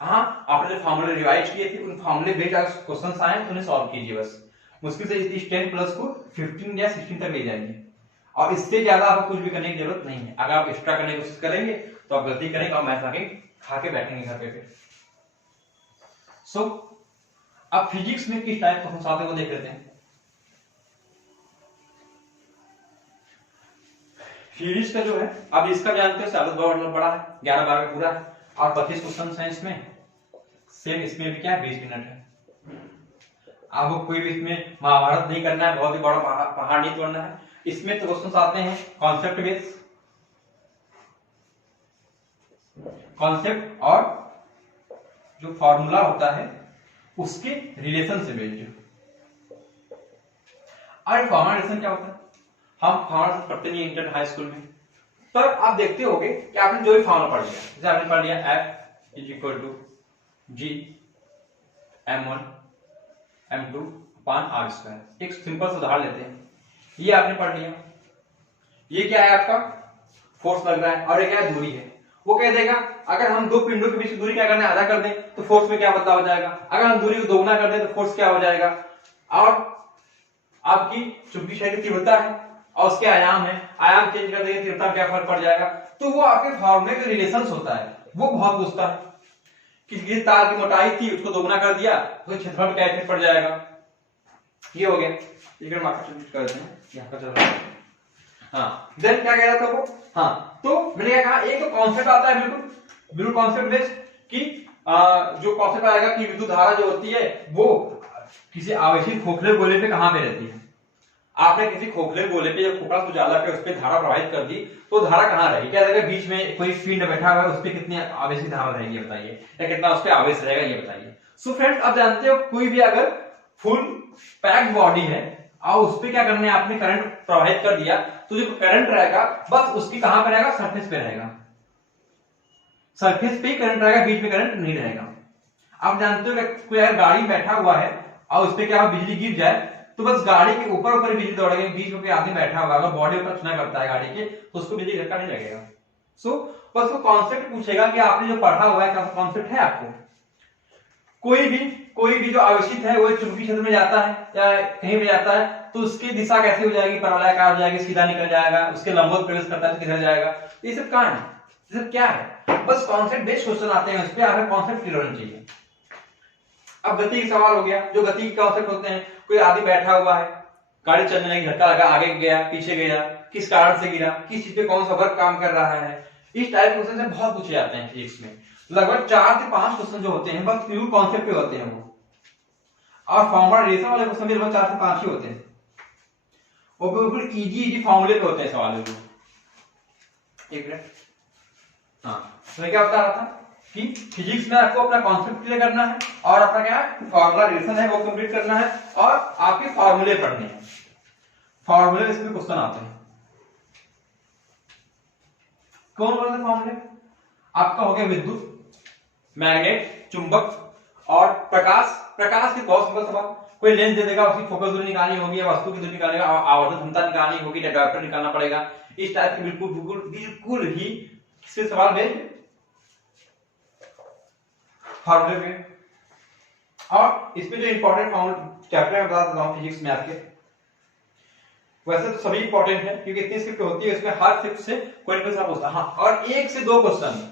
हाँ, आपने जो फार्मूले रिवाइज किए थे उन फार्मूले बेस्ड अगर क्वेश्चंस आए तो उन्हें सॉल्व कीजिए। बस मुश्किल से इस 10 प्लस को 15 या 16 तक ले जाएंगे, और इससे ज्यादा आपको कुछ भी करने की जरूरत नहीं है। अगर आप एक्स्ट्रा करने की कोशिश करेंगे तो आप गलती करेंगे और मैथ आके खा के बैठेंगे घर पे। सो अब फिजिक्स में किस टाइप क्वेश्चन आते हैं वो देख लेते हैं। फिजिक्स का जो है, अब इसका जानते हो सिलेबस बहुत बड़ा है, 11-12 का पूरा है, और 25 क्वेश्चन है इसमें। सेम इसमें भी क्या है, 20 मिनट है। आपको कोई भी इसमें महाभारत नहीं करना है, बहुत ही बड़ा पहाड़ नहीं तोड़ना है। इसमें तो क्वेश्चन आते हैं कॉन्सेप्ट बेस, कॉन्सेप्ट और जो फॉर्मूला होता है उसके रिलेशन से बेस्ड। और फॉर्मूला रिलेशन क्या होता है, हम फॉर्मूला पढ़ते नहीं इंटर हाई स्कूल में, पर आप देखते होगे कि आपने जो भी फॉर्मूला पढ़ लिया, जैसे आपने पढ़ लिया F = G m1 m2 r²। एक सिंपल सा उदाहरण लेते हैं, ये आपने पढ़ लिया, ये क्या है आपका फोर्स लग रहा है, और ये क्या है, दूरी है। वो कह देगा अगर हम दो पिंडों के बीच की दूरी क्या करना है, आधा कर दें तो फोर्स में क्या बदलाव हो जाएगा, अगर हम दूरी को दोगुना कर दें तो फोर्स क्या हो जाएगा। और आपकी चुंबकीय क्षेत्र की तीव्रता है और उसके आयाम है, आयाम चेंज कर देंगे तीव्रता क्या फर्क पड़ जाएगा। तो वो आपके फॉर्मूले के रिलेशंस होता है, वो बहुत पूछता है कि जिस तार की मोटाई थी उसको दोगुना कर दिया तो क्षेत्रफल में क्या इफेक्ट पड़ जाएगा। ये हो गया, एक मार्कर कर देते हैं, यहां पर चल रहा है। हाँ, देन क्या कह रहा था वो, हाँ तो मैंने क्या कहा, एक तो कॉन्सेप्ट आता है बिल्कुल कॉन्सेप्ट बेस्ड कि जो कॉन्सेप्ट आएगा कि विद्युत धारा जो होती है वो किसी आवेशित खोखले गोले पे कहां पे रहती है। आपने किसी खोखले गोले पे या खोखला सुजाला पे उस पे धारा प्रवाहित कर दी तो धारा कहां रहेगी, क्या रहेगा, बीच में कोई पिंड बैठा हुआ है उस पे कितनी आवेशित धारा रहेगी बताइए, या कितना उस पे आवेश रहेगा ये बताइए। सो फ्रेंड्स, आप जानते हो कोई भी अगर फुल पैक्ड बॉडी है और उस पे क्या करना है, आपने करंट प्रवाहित कर दिया तो जो करंट रहेगा बस उसकी कहां पे रहेगा, सरफेस पे रहेगा, सरफेस पे ही करंट रहेगा, बीच में करंट नहीं रहेगा। आप जानते हो कि कोई अगर गाड़ी में बैठा हुआ है और उस पे क्या बिजली गिर जाए तो बस गाड़ी के ऊपर ऊपर बिजली दौड़ेगी, बीच में कोई आदमी बैठा हुआ अगर बॉडी ऊपर छूना करता है गाड़ी के तो उसको बिजली झटका नहीं लगेगा। सो बस वो कॉन्सेप्ट पूछेगा कि आपने जो पढ़ा हुआ है क्या कॉन्सेप्ट है आपको। कोई भी जो आवेशित है वो चुंबकीय क्षेत्र में जाता है या कहीं भी जाता है तो उसकी दिशा कैसे हो जाएगी, परवलयाकार हो जाएगी, सीधा निकल जाएगा, उसके लंबवत प्रवेश करता है तो किधर जाएगा। ये सब कहां है, ये सब क्या है, बस कॉन्सेप्ट बेस्ड क्वेश्चन आते हैं, उस पे आपका कॉन्सेप्ट क्लियर होना चाहिए। अब गति का सवाल हो गया, जो गति के कॉन्सेप्ट होते हैं, कोई आदमी बैठा हुआ है, गाड़ी चलने लगी, झटका लगा, आगे गया पीछे गया, किस कारण से गिरा, किस चीज पे कौन सा वर्क काम कर रहा है, इस टाइप क्वेश्चन से बहुत पूछे जाते हैं फिजिक्स में। लगभग 4 से 5 क्वेश्चन जो होते हैं बस प्योर कॉन्सेप्ट पे होते हैं वो, और फॉर्मूला रिलेशन वाले क्वेश्चन भी लगभग 4 से 5 ही होते हैं, वो बिल्कुल इजी फॉर्मूले पे होते हैं सवाल। एक मिनट, हाँ तो मैं क्या बता रहा था कि फिजिक्स में आपको अपना कॉन्सेप्ट क्लियर करना है और अपना क्या फॉर्मूला रिलेशन है वो कंप्लीट करना है, और आपके फॉर्मूले पढ़ने हैं, फॉर्मूले इसमें क्वेश्चन आते हैं। कौन कौन से फॉर्मूले, आपका हो गया विद्युत, मैग्नेट, चुंबक और प्रकाश। प्रकाश की बहुत सिंपल सवाल, कोई लेंस दे देगा, उसकी फोकस दूरी निकालनी होगी, वस्तु की दूरी निकालनी होगी, आवर्धन क्षमता निकालनी होगी, डायरेक्टर निकालना पड़ेगा। इस टाइप के बिल्कुल ही किससे सवाल बेस्ड फॉर्मूले में। और इसमें जो इंपॉर्टेंट चैप्टर में बता देता हूं फिजिक्स में आपके, वैसे तो सभी इंपॉर्टेंट है क्योंकि इतनी शिफ्ट होती है, इसमें हर शिफ्ट से कोई ना कोई सा पूछता है। हाँ, और 1 से 2 क्वेश्चन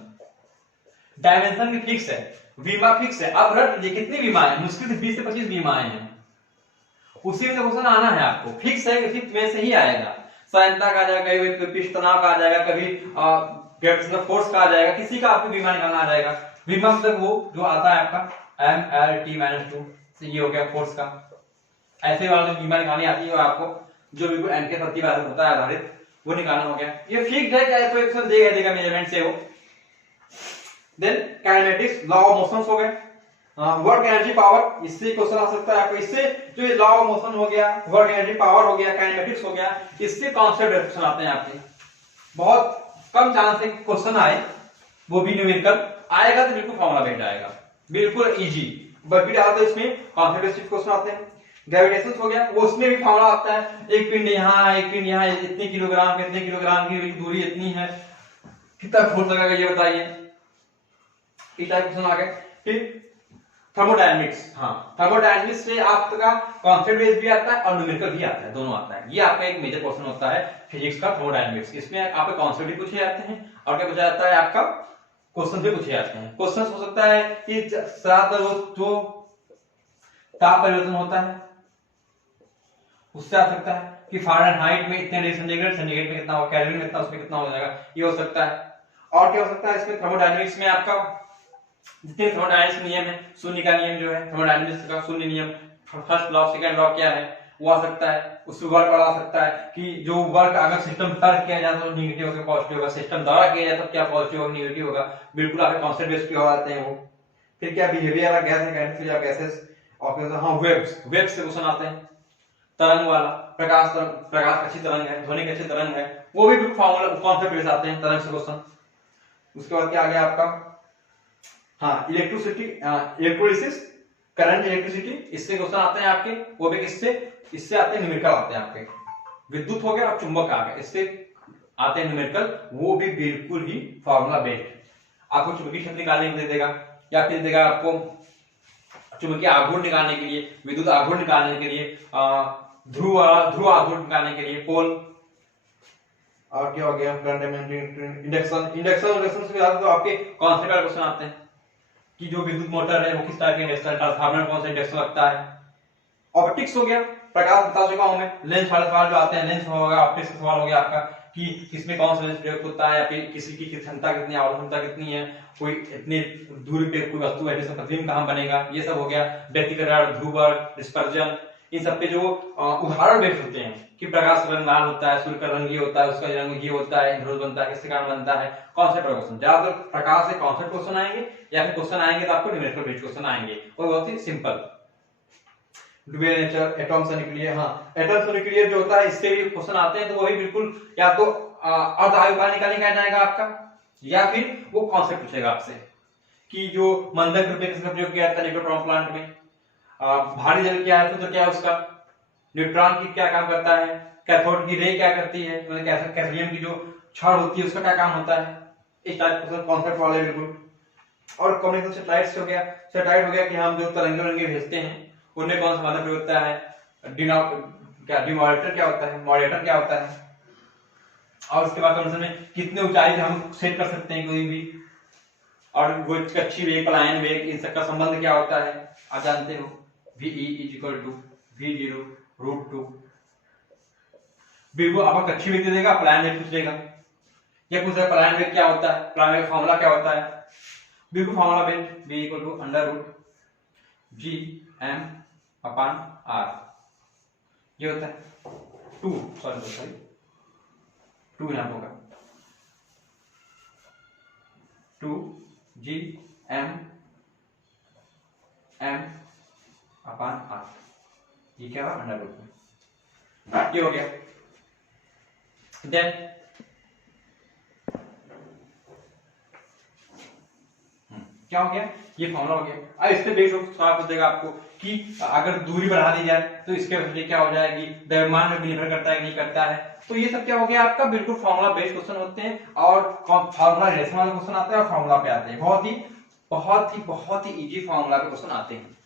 डायमेंशन की फिक्स है, विमा फिक्स है। अब रट लीजिए कितनी विमाएं, मुश्किल से 20 से 25 विमाएं हैं, उसी में से क्वेश्चन आना है आपको, फिक्स है, उसी में से ही आएगा। साइनता का आ जाएगा, कभी पिष्ट तनाव का आ जाएगा, कभी ग्रेविटेशनल फोर्स का आ जाएगा, किसी का आपको विमा निकालना आ जाएगा। विमा मतलब वो जो आता है आपका mLT-2, ये हो गया फोर्स का। ऐसे वाला जो विमा निकालनी आती है आपको, जो बिल्कुल एन के प्रति होता है आधारित, वो निकालना हो गया। ये फिक्स्ड है, चाहे कोई क्वेश्चन देगा मेजरमेंट से हो। Then kinetics, law of motions हो गए, वर्क एनर्जी पावर, इससे क्वेश्चन आ सकता है आपको। इससे जो लॉ ऑफ मोशन हो गया, वर्क एनर्जी पावर हो गया, काइनेमेटिक्स हो गया, इससे कॉन्सेप्ट क्वेश्चन आते हैं आपके। बहुत कम चांस है क्वेश्चन आए, वो भी न्यूमेरिकल आएगा तो बिल्कुल फॉर्मूला बेस्ड आएगा, बिल्कुल इजी। बाकी ज्यादातर इसमें कॉन्सेप्ट बेस्ड क्वेश्चन आते हैं। ग्रेविटेशन हो गया, वो उसमें भी फॉर्मूला आता है, एक पिंड यहाँ, एक पिंड यहाँ, इतने किलोग्राम की दूरी इतनी है, कितना फोर्स लगेगा ये बताइए। इस टाइप क्वेश्चन आ गए। फिर थर्मोडायनेमिक्स, हाँ थर्मोडायनेमिक्स से आपका कॉन्सेप्ट बेस्ड भी आता है और न्यूमेरिकल भी आता है, दोनों आता है। ये आपका एक मेजर क्वेश्चन होता है फिजिक्स का, थर्मोडायनेमिक्स। इसमें आपके कॉन्सेप्ट भी पूछे जाते हैं और क्या पूछा जाता है आपका, क्वेश्चन भी पूछे जाते हैं। क्वेश्चन हो सकता है कि जो ताप परिवर्तन होता है उससे आ सकता है कि फ़ारेनहाइट में इतने डिग्री सेंटीग्रेड, सेंटीग्रेड में कितना होगा, केल्विन में कितना, उसमें कितना हो जाएगा, ये हो सकता है। और क्या हो सकता है इसमें थर्मोडायनेमिक्स में आपका जितने थर्मोडायनेमिक्स नियम है, शून्य का नियम जो है थर्मोडायनेमिक्स का शून्य नियम, फर्स्ट लॉ सेकंड लॉ क्या है वो आ सकता है। उससे वर्क आ सकता है कि जो वर्क अगर सिस्टम पर किया जाए तो नेगेटिव होगा पॉजिटिव होगा, सिस्टम द्वारा किया जाए तो क्या पॉजिटिव होगा निगेटिव होगा, बिल्कुल आपके कॉन्सेप्ट बेस्ड हो जाते हैं वो। फिर क्या बिहेवियर ऑफ गैस है, फिर या गैसेस और हाँ वेव्स से क्वेश्चन आते हैं। तरंग वाला, प्रकाश अच्छी तरंग है, ध्वनि अच्छी तरंग है, वो भी फॉर्मूला कॉन्सेप्ट बेस्ड आते हैं तरंग से क्वेश्चन। उसके बाद क्या आ गया आपका, हाँ इलेक्ट्रिसिटी, इलेक्ट्रोलिसिस, करंट इलेक्ट्रिसिटी, इससे क्वेश्चन आते हैं आपके। वो भी किससे, इससे आते हैं न्यूमेरिकल आते हैं आपके। विद्युत हो गया और चुंबक आ गया, इससे आते हैं न्यूमेरिकल, वो भी बिल्कुल ही फॉर्मूला बेस्ड। आपको चुंबकीय क्षेत्र निकालने के लिए देगा या फिर देगा आपको चुंबकीय आघूर्ण निकालने के लिए, विद्युत आघूर्ण निकालने के लिए, ध्रुव आघूर्ण निकालने के लिए, पोल। और क्या हो गया, इंडक्शन से तो आपके कॉन्सेप्ट वाले क्वेश्चन आते हैं कि जो विद्युत मोटर है वो किस टाइप का इंडक्शन, ट्रांसफार्मर कौन सा इंडक्शन लगता है। ऑप्टिक्स हो गया, प्रकाश बता चुका हूं मैं। लेंस वाले सवाल जो आते हैं, लेंस होगा, ऑप्टिक्स का सवाल हो गया आपका कि किसमें कौन सा लेंस प्रयोग होता है, या फिर किसी की क्षमता कितनी है, आवरण क्षमता कितनी है, कोई इतनी दूरी पे कोई वस्तु है जिसका प्रतिबिंब कहां बनेगा, ये सब हो गया। व्यतिकरण, ध्रुवण, डिस्पर्जन, इन सब पे जो उदाहरण बेस्ड होते हैं कि प्रकाश का रंग लाल होता है, सूर्य का रंग ये होता है, उसका रंग ये होता है, इंद्रधनुष बनता है, किसके कारण बनता है, कॉन्सेप्ट क्वेश्चन। ज्यादातर प्रकाश से कॉन्सेप्ट क्वेश्चन आएंगे, या फिर क्वेश्चन आएंगे तो आपको न्यूमेरिकल बेस्ड क्वेश्चन आएंगे, और बहुत ही सिंपल। डुबेल नेचर, एटॉम से न्यूक्लियर, हाँ एटॉम से न्यूक्लियर जो होता है इससे भी क्वेश्चन आते हैं, तो वही बिल्कुल या तो अर्धआयु काल निकालने का जाएगा आपका, या फिर वो कॉन्सेप्ट पूछेगा आपसे कि जो मंदक द्रव्य किसका प्रयोग किया जाता है न्यूट्रॉन प्लांट में, भारी जल क्या है, सूत्र क्या है उसका, न्यूट्रॉन की क्या काम करता है, कैथोड की रे क्या करती है, मतलब कैल्शियम की जो छड़ होती है उसका क्या काम होता है, इस टाइप का कॉन्सेप्ट वाले बिल्कुल। और कम्युनिकेशन सैटेलाइट्स हो गया, सैटेलाइट हो गया कि हम जो तरंगे भेजते हैं उनमें कौन सा माध्यम प्रयोग होता है, डिमॉडरेटर क्या होता है, मॉडरेटर क्या होता है, और उसके बाद कमीशन में कितने ऊंचाई पे हम सेट कर सकते हैं कोई भी, और वो कक्षीय वेग, पलायन वेग, इन सबका संबंध क्या होता है आप जानते हो, VE = V0√2। बिल्कुल आपका कक्षीय वेग दे देगा, पलायन वेग पूछ देगा, या पूछ देगा पलायन वेग क्या होता है, पलायन वेग फॉर्मूला क्या होता है, बिल्कुल फॉर्मूला बेस्ड, V = √Gm/r, ये होता है 2 यहाँ होगा 2Gm/r, ये क्या हुआ √2, ये हो गया। देन क्या हो गया, ये फॉर्मूला हो गया। अब इससे बेस्ड सवाल पूछ देगा आपको कि अगर दूरी बढ़ा दी जाए तो इसके वजह से क्या हो जाएगी, द्रव्यमान में निर्भर करता है नहीं करता है, तो ये सब क्या हो गया आपका बिल्कुल फॉर्मूला बेस्ड क्वेश्चन होते हैं, और फॉर्मूला रिलेशन वाले क्वेश्चन आते हैं और फॉर्मूला पे आते हैं, बहुत ही इजी फॉर्मूला के क्वेश्चन आते हैं।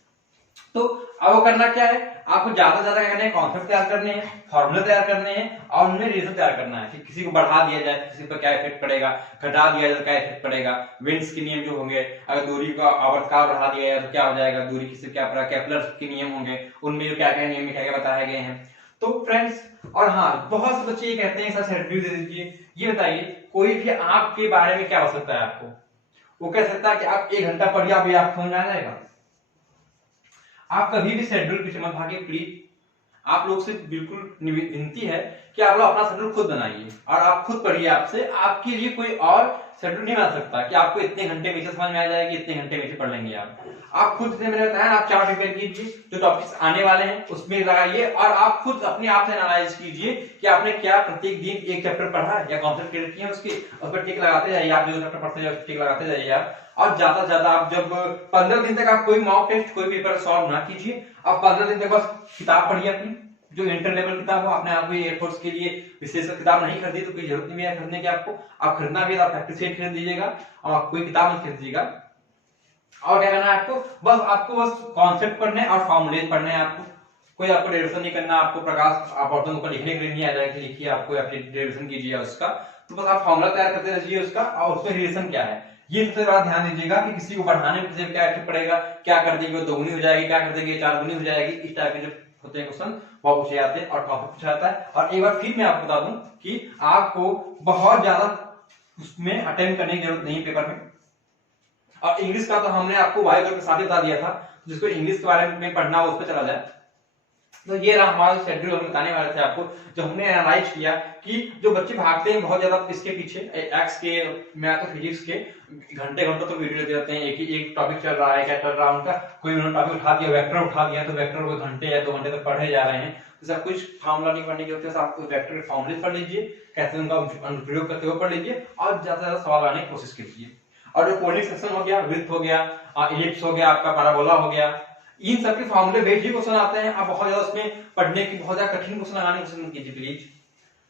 तो अब वो करना क्या है, आपको ज्यादा ज्यादा करने हैं, कॉन्सेप्ट तैयार करने हैं, फॉर्मूले तैयार करने हैं, और उनमें रिलेशन तैयार करना है कि किसी को बढ़ा दिया जाए किसी पर क्या इफेक्ट पड़ेगा, घटा दिया जाए तो क्या इफेक्ट पड़ेगा, विंड्स के नियम जो होंगे, अगर दूरी का आवर्तकाल बढ़ा दिया जाए तो क्या हो जाएगा, दूरी किसी क्या पड़ा, केपलर के नियम होंगे, उनमें जो क्या क्या नियम क्या क्या बताए गए हैं। तो फ्रेंड्स, और हाँ बहुत से बच्चे ये कहते हैं सर शेड्यूल दे दीजिए, ये बताइए कोई भी आपके बारे में क्या हो सकता है, आपको वो कह सकता है कि आप 1 घंटा पढ़िए आप ये आपको समझ में आ जाएगा। आप कभी भी शेड्यूल पीछे मत भागिए प्लीज, आप लोग से बिल्कुल विनती है कि आप लोग अपना शेड्यूल खुद बनाइए और आप खुद पढ़िए, आपसे आपके लिए कोई और शेड्यूल नहीं बना सकता कि आपको इतने घंटे में समझ में आ जाएगी, इतने घंटे में पढ़ लेंगे आप खुद से मैंने बताया आप चार्ट प्रिपेयर कीजिए, जो टॉपिक्स आने वाले हैं उसमें लगाइए और आप खुद अपने आप से एनालाइज कीजिए कि आपने क्या प्रत्येक दिन एक चैप्टर पढ़ा या कॉन्सेप्ट क्लियर किया उसके उस पर टिक लगाते जाइए। आप जो चैप्टर पढ़ते हैं टिक लगाते जाइए आप। और ज्यादा से ज्यादा आप जब 15 दिन तक आप कोई मॉक टेस्ट कोई पेपर सॉल्व ना कीजिए, आप 15 दिन तक बस किताब पढ़िए अपनी, जो इंटर लेवल किताब हो। आपने आपको एयरफोर्स के लिए विशेष किताब नहीं खरीदी तो कोई जरूरत नहीं है खरीदने की आपको। आप खरीदना भी है आप प्रैक्टिस सेट खरीद लीजिएगा और कोई किताब मत खरीदिएगा। और क्या करना है आपको बस कॉन्सेप्ट पढ़ने और फॉर्मूले पढ़ने हैं आपको। कोई आपको डेरिवेशन नहीं करना, आपको प्रकाश अपवर्तन ऊपर लिखने के लिए नहीं आ जाएगा कि लिखिए आपको डेरिवेशन कीजिए उसका, तो बस आप फॉर्मूला तैयार करते रहिए उसका और उसमें रिलेशन क्या है ये सबसे बड़ा ध्यान दीजिएगा कि किसी को बढ़ाने में किसी क्या इफेक्ट पड़ेगा, क्या कर देंगे वो दोगुनी हो जाएगी, क्या कर देंगे चार गुनी हो जाएगी। इस टाइप के जो होते हैं क्वेश्चन वो पूछे जाते हैं और टॉपिक पूछा जाता है। और एक बार फिर मैं आपको बता दूं कि आपको बहुत ज्यादा उसमें अटेम्प्ट करने की जरूरत नहीं पेपर में। और इंग्लिश का तो हमने आपको वाइड के साथ ही बता दिया था, जिसको इंग्लिश के बारे में पढ़ना हो उस पर चला जाए। तो ये रहा हमारा शेड्यूल हम बताने वाले थे आपको, जो हमने एनालाइज किया कि जो बच्चे भागते हैं बहुत ज्यादा इसके पीछे एक्स के मैथ और फिजिक्स के घंटे घंटों तो वीडियो देते हैं, एक टॉपिक चल रहा है क्या चल रहा है उनका, कोई उन्होंने टॉपिक उठा दिया वेक्टर उठा दिया तो वेक्टर को घंटे या 2 घंटे तक पढ़े जा रहे हैं। तो सब कुछ फार्मूला नहीं पढ़ने की जरूरत है, आप वेक्टर के फार्मूले पढ़ लीजिए, कैसे उनका अनुप्रयोग करते हुए पढ़ लीजिए और ज्यादा से ज्यादा सवाल आने की कोशिश कीजिए। और जो कोनिक सेक्शन हो गया, वृत्त हो गया, इलिप्स हो गया, आपका पैराबोला हो गया, इन सब के फार्मूले बेस्ड ही क्वेश्चन आते हैं। आप बहुत ज्यादा उसमें पढ़ने की बहुत ज्यादा कठिन क्वेश्चन लगाने की कोशिश कीजिए प्लीज,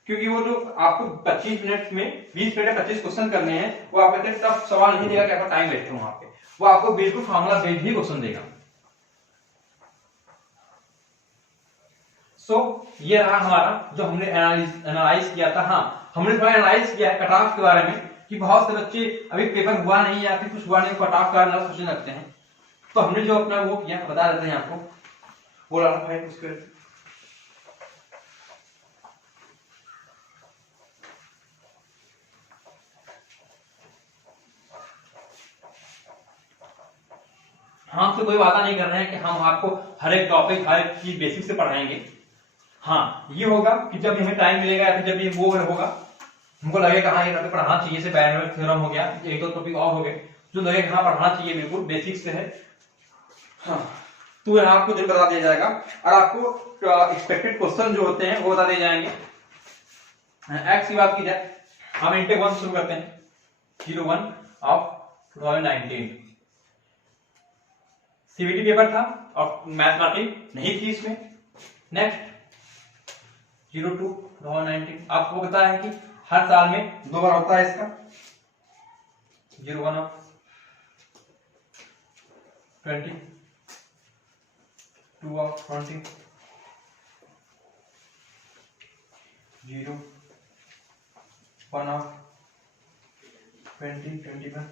क्योंकि वो जो आपको 25 मिनट में 20 मिनट में 25 क्वेश्चन करने हैं वो आपको इतने टफ सवाल नहीं देगा कि आपका टाइम वेस्ट हो वहां पे, वो आपको बिल्कुल फार्मूला बेस्ड ही क्वेश्चन देगा। सो ये रहा हमारा जो हमने एनालाइज किया था। हाँ, हमने थोड़ा एनालाइज किया है कट ऑफ के बारे में कि बहुत से बच्चे अभी पेपर हुआ नहीं या फिर कुछ हुआ नहीं कट ऑफ का सोचने लगते हैं, तो हमने जो अपना वो किया बता देते हैं आपको। बोला भाई उसके हम तो कोई वादा नहीं कर रहे हैं कि हम आपको हर एक टॉपिक हर एक चीज बेसिक से पढ़ाएंगे। हाँ, ये होगा कि जब हमें टाइम मिलेगा या फिर जब ये वो होगा हमको लगेगा हाँ ये टॉपिक पढ़ाना चाहिए, जैसे बैरोमेट्रिक थ्योरम हो गया, एक दो टॉपिक और हो गए जो लगेगा हाँ पढ़ाना चाहिए बिल्कुल बेसिक से है, हाँ, तो यहाँ आपको जो बता दिया जाएगा और आपको एक्सपेक्टेड क्वेश्चन जो होते हैं वो बता दिए जाएंगे। एक्स की बात की जाए, हम इंटेक 1 शुरू करते हैं 01 ऑफ 2019। सीबीटी पेपर था और मैथमेटिक्स नहीं थी इसमें। नेक्स्ट 02 2019, आपको पता है कि हर साल में 2 बार होता है इसका। 01 ऑफ 20, 2 ऑफ 20, 01 ऑफ 2021।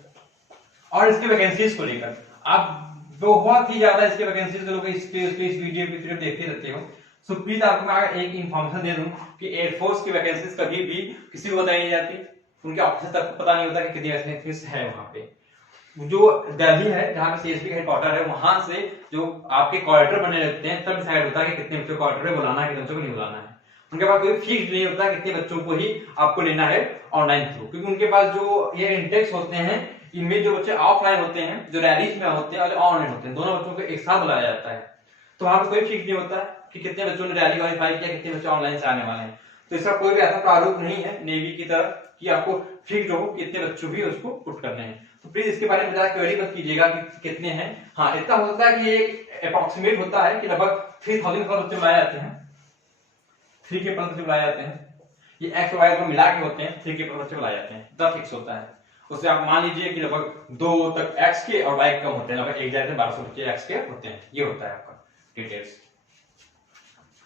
और इसके वैकेंसीज को लेकर आप बहुत ही ज्यादा इसके वैकेंसीज लोग इस वीडियो पे सिर्फ देखते रहते हो, सो प्लीज आपको मैं एक इंफॉर्मेशन दे दूं कि एयरफोर्स की वैकेंसीज कभी भी किसी को बताई नहीं जाती, उनके ऑफिस तक पता नहीं होता कि कितनी वैकेंसीज है वहां पे। जो दिल्ली है जहां पे सीएसपी का हेडक्वार्टर है, वहां से जो आपके क्वार्टर बने रहते हैं तब डिसाइड होता है कि कितने बच्चों को क्वार्टर में बुलाना है, कितने बच्चों को नहीं बुलाना है। उनके पास कोई फिक्स नहीं होता कितने बच्चों को ही आपको लेना है ऑनलाइन थ्रू, क्योंकि उनके पास जो ये इंटेक्स होते हैं इनमें जो बच्चे ऑफलाइन होते हैं जो रैलीज में होते हैं और ऑनलाइन होते हैं, दोनों बच्चों को एक साथ बुलाया जाता है। तो वहां पर कोई फिक्स नहीं होता कि कितने बच्चों ने रैली क्वालिफाई किया, कितने बच्चे ऑनलाइन से आने वाले हैं। तो इसका कोई भी ऐसा प्रारूप नहीं है नेवी की तरह कि आपको फिक्स हो कितने बच्चों भी उसको पुट करने हैं। तो प्लीज इसके बारे में ज्यादा क्वेरी मत कीजिएगा कि कितने हैं। हाँ, इतना हो सकता है कि एक अप्रोक्सीमेट होता है कि लगभग 3000 पर बच्चे बुलाए जाते हैं, 3 के पर बच्चे बुलाए जाते हैं। ये एक्स वाई को मिला के होते हैं, 3 के पर बच्चे बुलाए जाते हैं, इतना फिक्स होता है। उससे आप मान लीजिए कि लगभग 2 तक एक्स के और वाई कम होते हैं, लगभग एक जाते हैं 1200 बच्चे एक्स के होते हैं। ये होता है आपका डिटेल्स।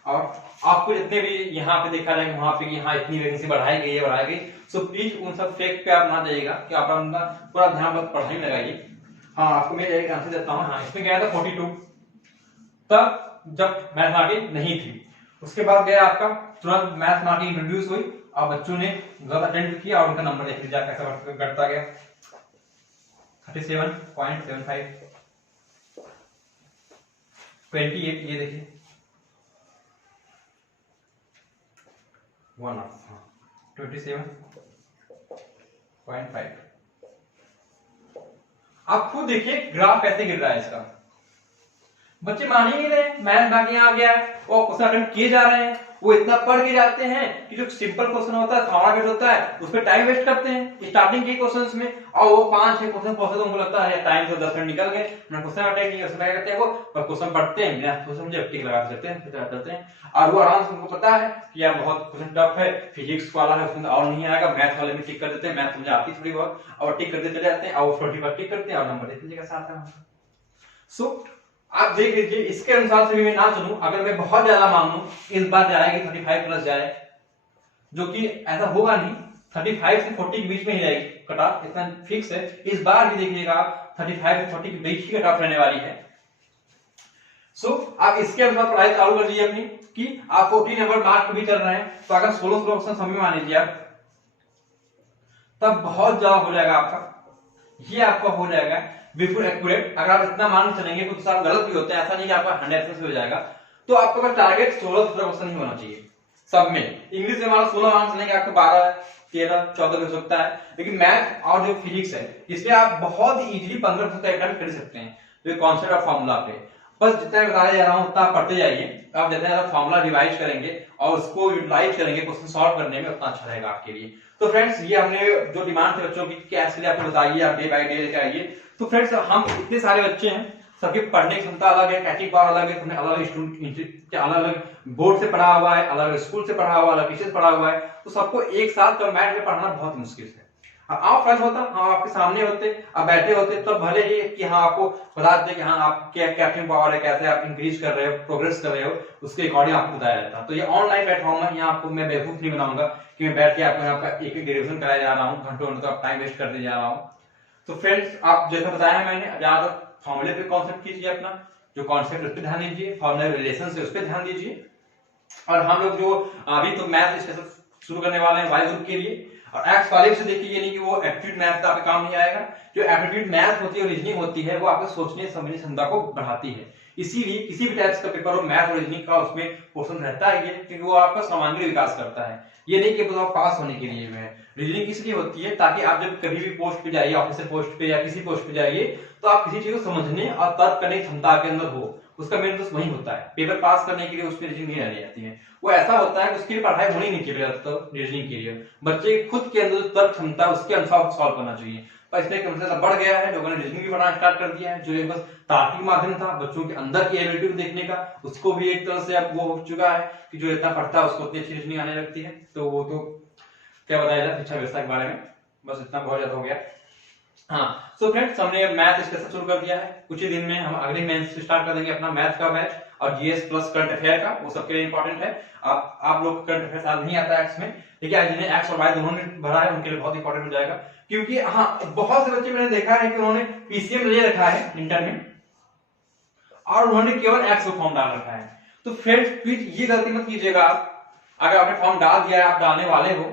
और आपको जितने भी यहाँ पे देखा जाए वहां पे यहाँ इतनी वैकेंसी बढ़ाई गई है बढ़ाई गई, सो प्लीज उन सब फैक्ट पे आप ना जाइएगा कि आप अपना पूरा ध्यान बस पढ़ाई में लगाइए। हाँ, आपको मैं एक आंसर देता हूँ। हाँ, इसमें गया था 42 तब जब मैथमेटिक्स नहीं थी, उसके बाद गया आपका तुरंत मैथमेटिक्स इंट्रोड्यूस हुई और बच्चों ने गलत अटेम्प्ट किया और उनका नंबर देख लीजिए कैसा घटता गया 37.75, 28 ये देखिए 1 27.5 आप खुद देखिए ग्राफ कैसे गिर रहा है इसका। बच्चे मान ही नहीं रहे, मैथ बाकी आ गया है वो क्वेश्चन अटेम्प्ट किए जा रहे हैं, वो इतना पढ़ के जाते हैं कि जो सिंपल क्वेश्चन होता है फॉर्मूला बेस्ड होता है उस पर टाइम वेस्ट करते हैं स्टार्टिंग के क्वेश्चंस में, और वो 5-6 क्वेश्चन पढ़ते तो उनको लगता है टाइम तो 10 मिनट निकल गए, ना क्वेश्चन अटेम्प्ट नहीं उसमें क्या करते हैं वो क्वेश्चन पढ़ते हैं बिना सोच समझे टिक लगा देते हैं, फिर करते हैं, और वो आराम से उनको पता है कि यार बहुत क्वेश्चन टफ है, फिजिक्स वाला है उसमें और नहीं आएगा, मैथ वाले में टिक कर देते हैं, मैथ मुझे आती थोड़ी बहुत और टिक करते चले जाते हैं और 40 पर टिक करते हैं और नंबर देख लीजिए कैसा आता है। सो आप देख लीजिए इसके अनुसार से भी मैं ना चलूं, अगर मैं बहुत ज्यादा मान लूं इस बार जाएगी 35 प्लस जाए, जो कि ऐसा होगा नहीं, 35 से 40 के बीच में ही जाएगी कट ऑफ, इतना फिक्स है। इस बार भी देखिएगा 35 से 40 के बीच ही कट ऑफ रहने वाली है। सो आप इसके अनुसार पढ़ाई चालू कर लीजिए अपनी, कि आप 40 नंबर मार्क भी चल रहे हैं तो अगर 16 क्वेश्चन समय मान लीजिए आप, तब बहुत ज्यादा हो जाएगा आपका, ये आपका हो जाएगा बिल्कुल एक्यूरेट। अगर आप इतना मान चलेंगे, कुछ साल गलत भी होते हैं, ऐसा नहीं कि आपका 100% हो जाएगा, तो आपका बस टारगेट 16-17 क्वेश्चन ही होना चाहिए सब में। इंग्लिश में हमारा 16 मान चलेंगे, आपको 12, 13, 14 हो सकता है, लेकिन मैथ और जो फिजिक्स है इसमें आप बहुत इजीली 15% अटेम्प्ट कर सकते हैं। तो कॉन्सेप्ट ऑफ फॉर्मूला पे बस जितना बताया जा रहा हूं उतना पढ़ते जाइए, आप जितना ज्यादा फॉर्मूला रिवाइज करेंगे और उसको यूटिलाइज करेंगे क्वेश्चन सॉल्व करने में, उतना अच्छा रहेगा आपके लिए। तो फ्रेंड्स ये हमने जो डिमांड थे बच्चों की क्या इसके लिए आपको बताइए, आप डे बाय डे लेके आइए। तो फ्रेंड्स हम इतने सारे बच्चे हैं, सबकी पढ़ने की क्षमता अलग है, कैटेगरी पावर अलग है, अलग अलग स्टूडेंट अलग अलग बोर्ड से पढ़ा हुआ है, अलग अलग स्कूल से पढ़ा हुआ है, अलग टीचर से पढ़ा हुआ है, तो सबको एक साथ कंबाइन में पढ़ाना बहुत मुश्किल है। आप फ्रेंड होता, हम आपके सामने होते, आप बैठे होते, तब भले ही कि हाँ आपको बता देते कि हाँ आप क्या कैटेगरी पावर है, कैसे आप इंक्रीज कर रहे हो, प्रोग्रेस कर रहे हो, उसके अकॉर्डिंग आपको बताया जाता। तो ये ऑनलाइन प्लेटफॉर्म है, यहाँ आपको मैं बेवकूफ नहीं बनाऊंगा कि मैं बैठ के आपको यहाँ पर एक एक रिविजन कराया जा रहा हूँ, घंटों घंटों आप टाइम वेस्ट करते जा रहा हूँ। तो फ्रेंड्स आप जैसा बताया मैंने, ज्यादा फॉर्मूले पे कॉन्सेप्ट कीजिए, अपना जो कॉन्सेप्ट उस पर ध्यान दीजिए, फॉर्मूला रिलेशन से उस पर ध्यान दीजिए। और हम लोग जो अभी तो मैथ स्पेशल शुरू करने वाले हैं वाई ग्रुप के लिए, और एक्स वाले से देखिए, ये नहीं कि वो एप्टीट्यूड मैथ का काम नहीं आएगा, जो एप्टीट्यूड मैथ होती है, रीजनिंग होती है, वो आपके सोचने समझने क्षमता को बढ़ाती है। इसीलिए किसी भी टाइप का पेपर हो मैथ और रीजनिंग का उसमें क्वेश्चन रहता है, क्योंकि वो आपका सर्वांगीण विकास करता है। ये नहीं कि बस आप पास होने के लिए है, रीजनिंग इसलिए होती है ताकि आप जब कभी भी पोस्ट पे जाइए, ऑफिसर पोस्ट पे या किसी पोस्ट पे जाइए, तो आप किसी चीज को समझने और तर्क करने की क्षमता आपके अंदर हो, उसका मेन उद्देश्य वही होता है। पेपर पास करने के लिए उसमें रीजनिंग नहीं डाली जाती है, वो ऐसा होता है कि उसके लिए पढ़ाई होनी नहीं चाहिए, तो रीजनिंग के लिए बच्चे खुद के अंदर तर्क क्षमता उसके अनुसार सॉल्व करना चाहिए। पर इसमें कॉन्सेप्ट बढ़ गया है, लोगों ने रीजनिंग भी पढ़ाना स्टार्ट कर दिया है, जो एक बस तार्किक माध्यम था बच्चों के अंदर की एबिलिटी को देखने का, उसको भी एक तरह से अब वो हो चुका है कि जो इतना पढ़ता है उसको उतनी अच्छी रीजनिंग आने लगती है। तो वो तो क्या बताया जाए शिक्षा व्यवस्था के बारे में, बस इतना बहुत ज्यादा हो गया। हाँ सो फ्रेंड्स हमने मैथ स्पेशल शुरू कर दिया है, कुछ ही दिन में हम अगले मेंस से स्टार्ट कर देंगे अपना मैथ का बैच और जीएस प्लस करंट अफेयर का, वो सबके लिए इंपॉर्टेंट है। आप लोग करंट अफेयर आज नहीं आता है एक्स में, लेकिन आज जिन्हें एक्स और वाई दोनों ने भरा है उनके लिए बहुत इंपॉर्टेंट हो जाएगा, क्योंकि हाँ बहुत से बच्चे मैंने देखा है कि उन्होंने पीसीएम ले रखा है इंटर में और उन्होंने केवल एक्स को फॉर्म डाल रखा है। तो फ्रेंड्स प्लीज ये गलती मत कीजिएगा, आप अगर आपने फॉर्म डाल दिया है, आप डालने वाले हो,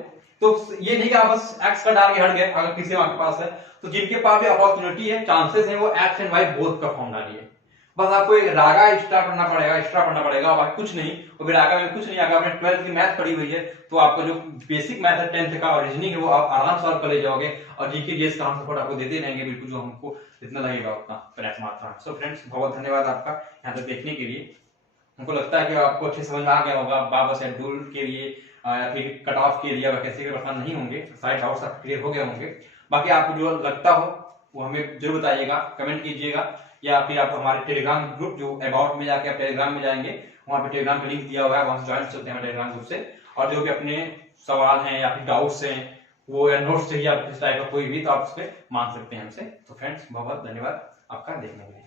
तो ये नहीं कि आप बस एक्स का डाल के हट गए। अगर किसी आपके पास है तो जिनके पास भी अपॉर्चुनिटी है, चांसेस है, वो एक्स एंड वाई बोथ का फॉर्म डालिए। बस आपको एक रागा एक्स्ट्रा पढ़ना पड़ेगा, बाकी कुछ नहीं। और रागा में कुछ नहीं, अगर आपने 12th की मैथ पढ़ी हुई है तो आपका जो बेसिक मैथ है 10th का और रीजनिंग है वो आप आराम से कर ले जाओगे, और जीके जीएस का हम सपोर्ट आपको देते रहेंगे बिल्कुल, जो हमको जितना लगेगा उतना पर्याप्त मात्रा में। सो फ्रेंड्स बहुत धन्यवाद आपका यहाँ तक देखने के लिए। हमको लगता है कि आपको अच्छे समझ में आ गया होगा, बाबा शेड्यूल के लिए या फिर कट ऑफ के लिए वैकेंसी के परेशान नहीं होंगे, सारे डाउट्स आप क्लियर हो गए होंगे। बाकी आपको जो लगता हो वो हमें जरूर बताइएगा, कमेंट कीजिएगा, या फिर आप हमारे टेलीग्राम ग्रुप जो अबाउट में जाके आप टेलीग्राम में जाएंगे, वहां पे टेलीग्राम का लिंक दिया हुआ है, वहां से ज्वाइन करते हैं टेलीग्राम ग्रुप से। और जो भी अपने सवाल हैं या फिर डाउट्स हैं वो या नोट्स चाहिए आप इस टाइप का कोई भी, तो आप उस पर मांग सकते हैं हमसे। तो फ्रेंड्स बहुत बहुत धन्यवाद आपका देखने के लिए।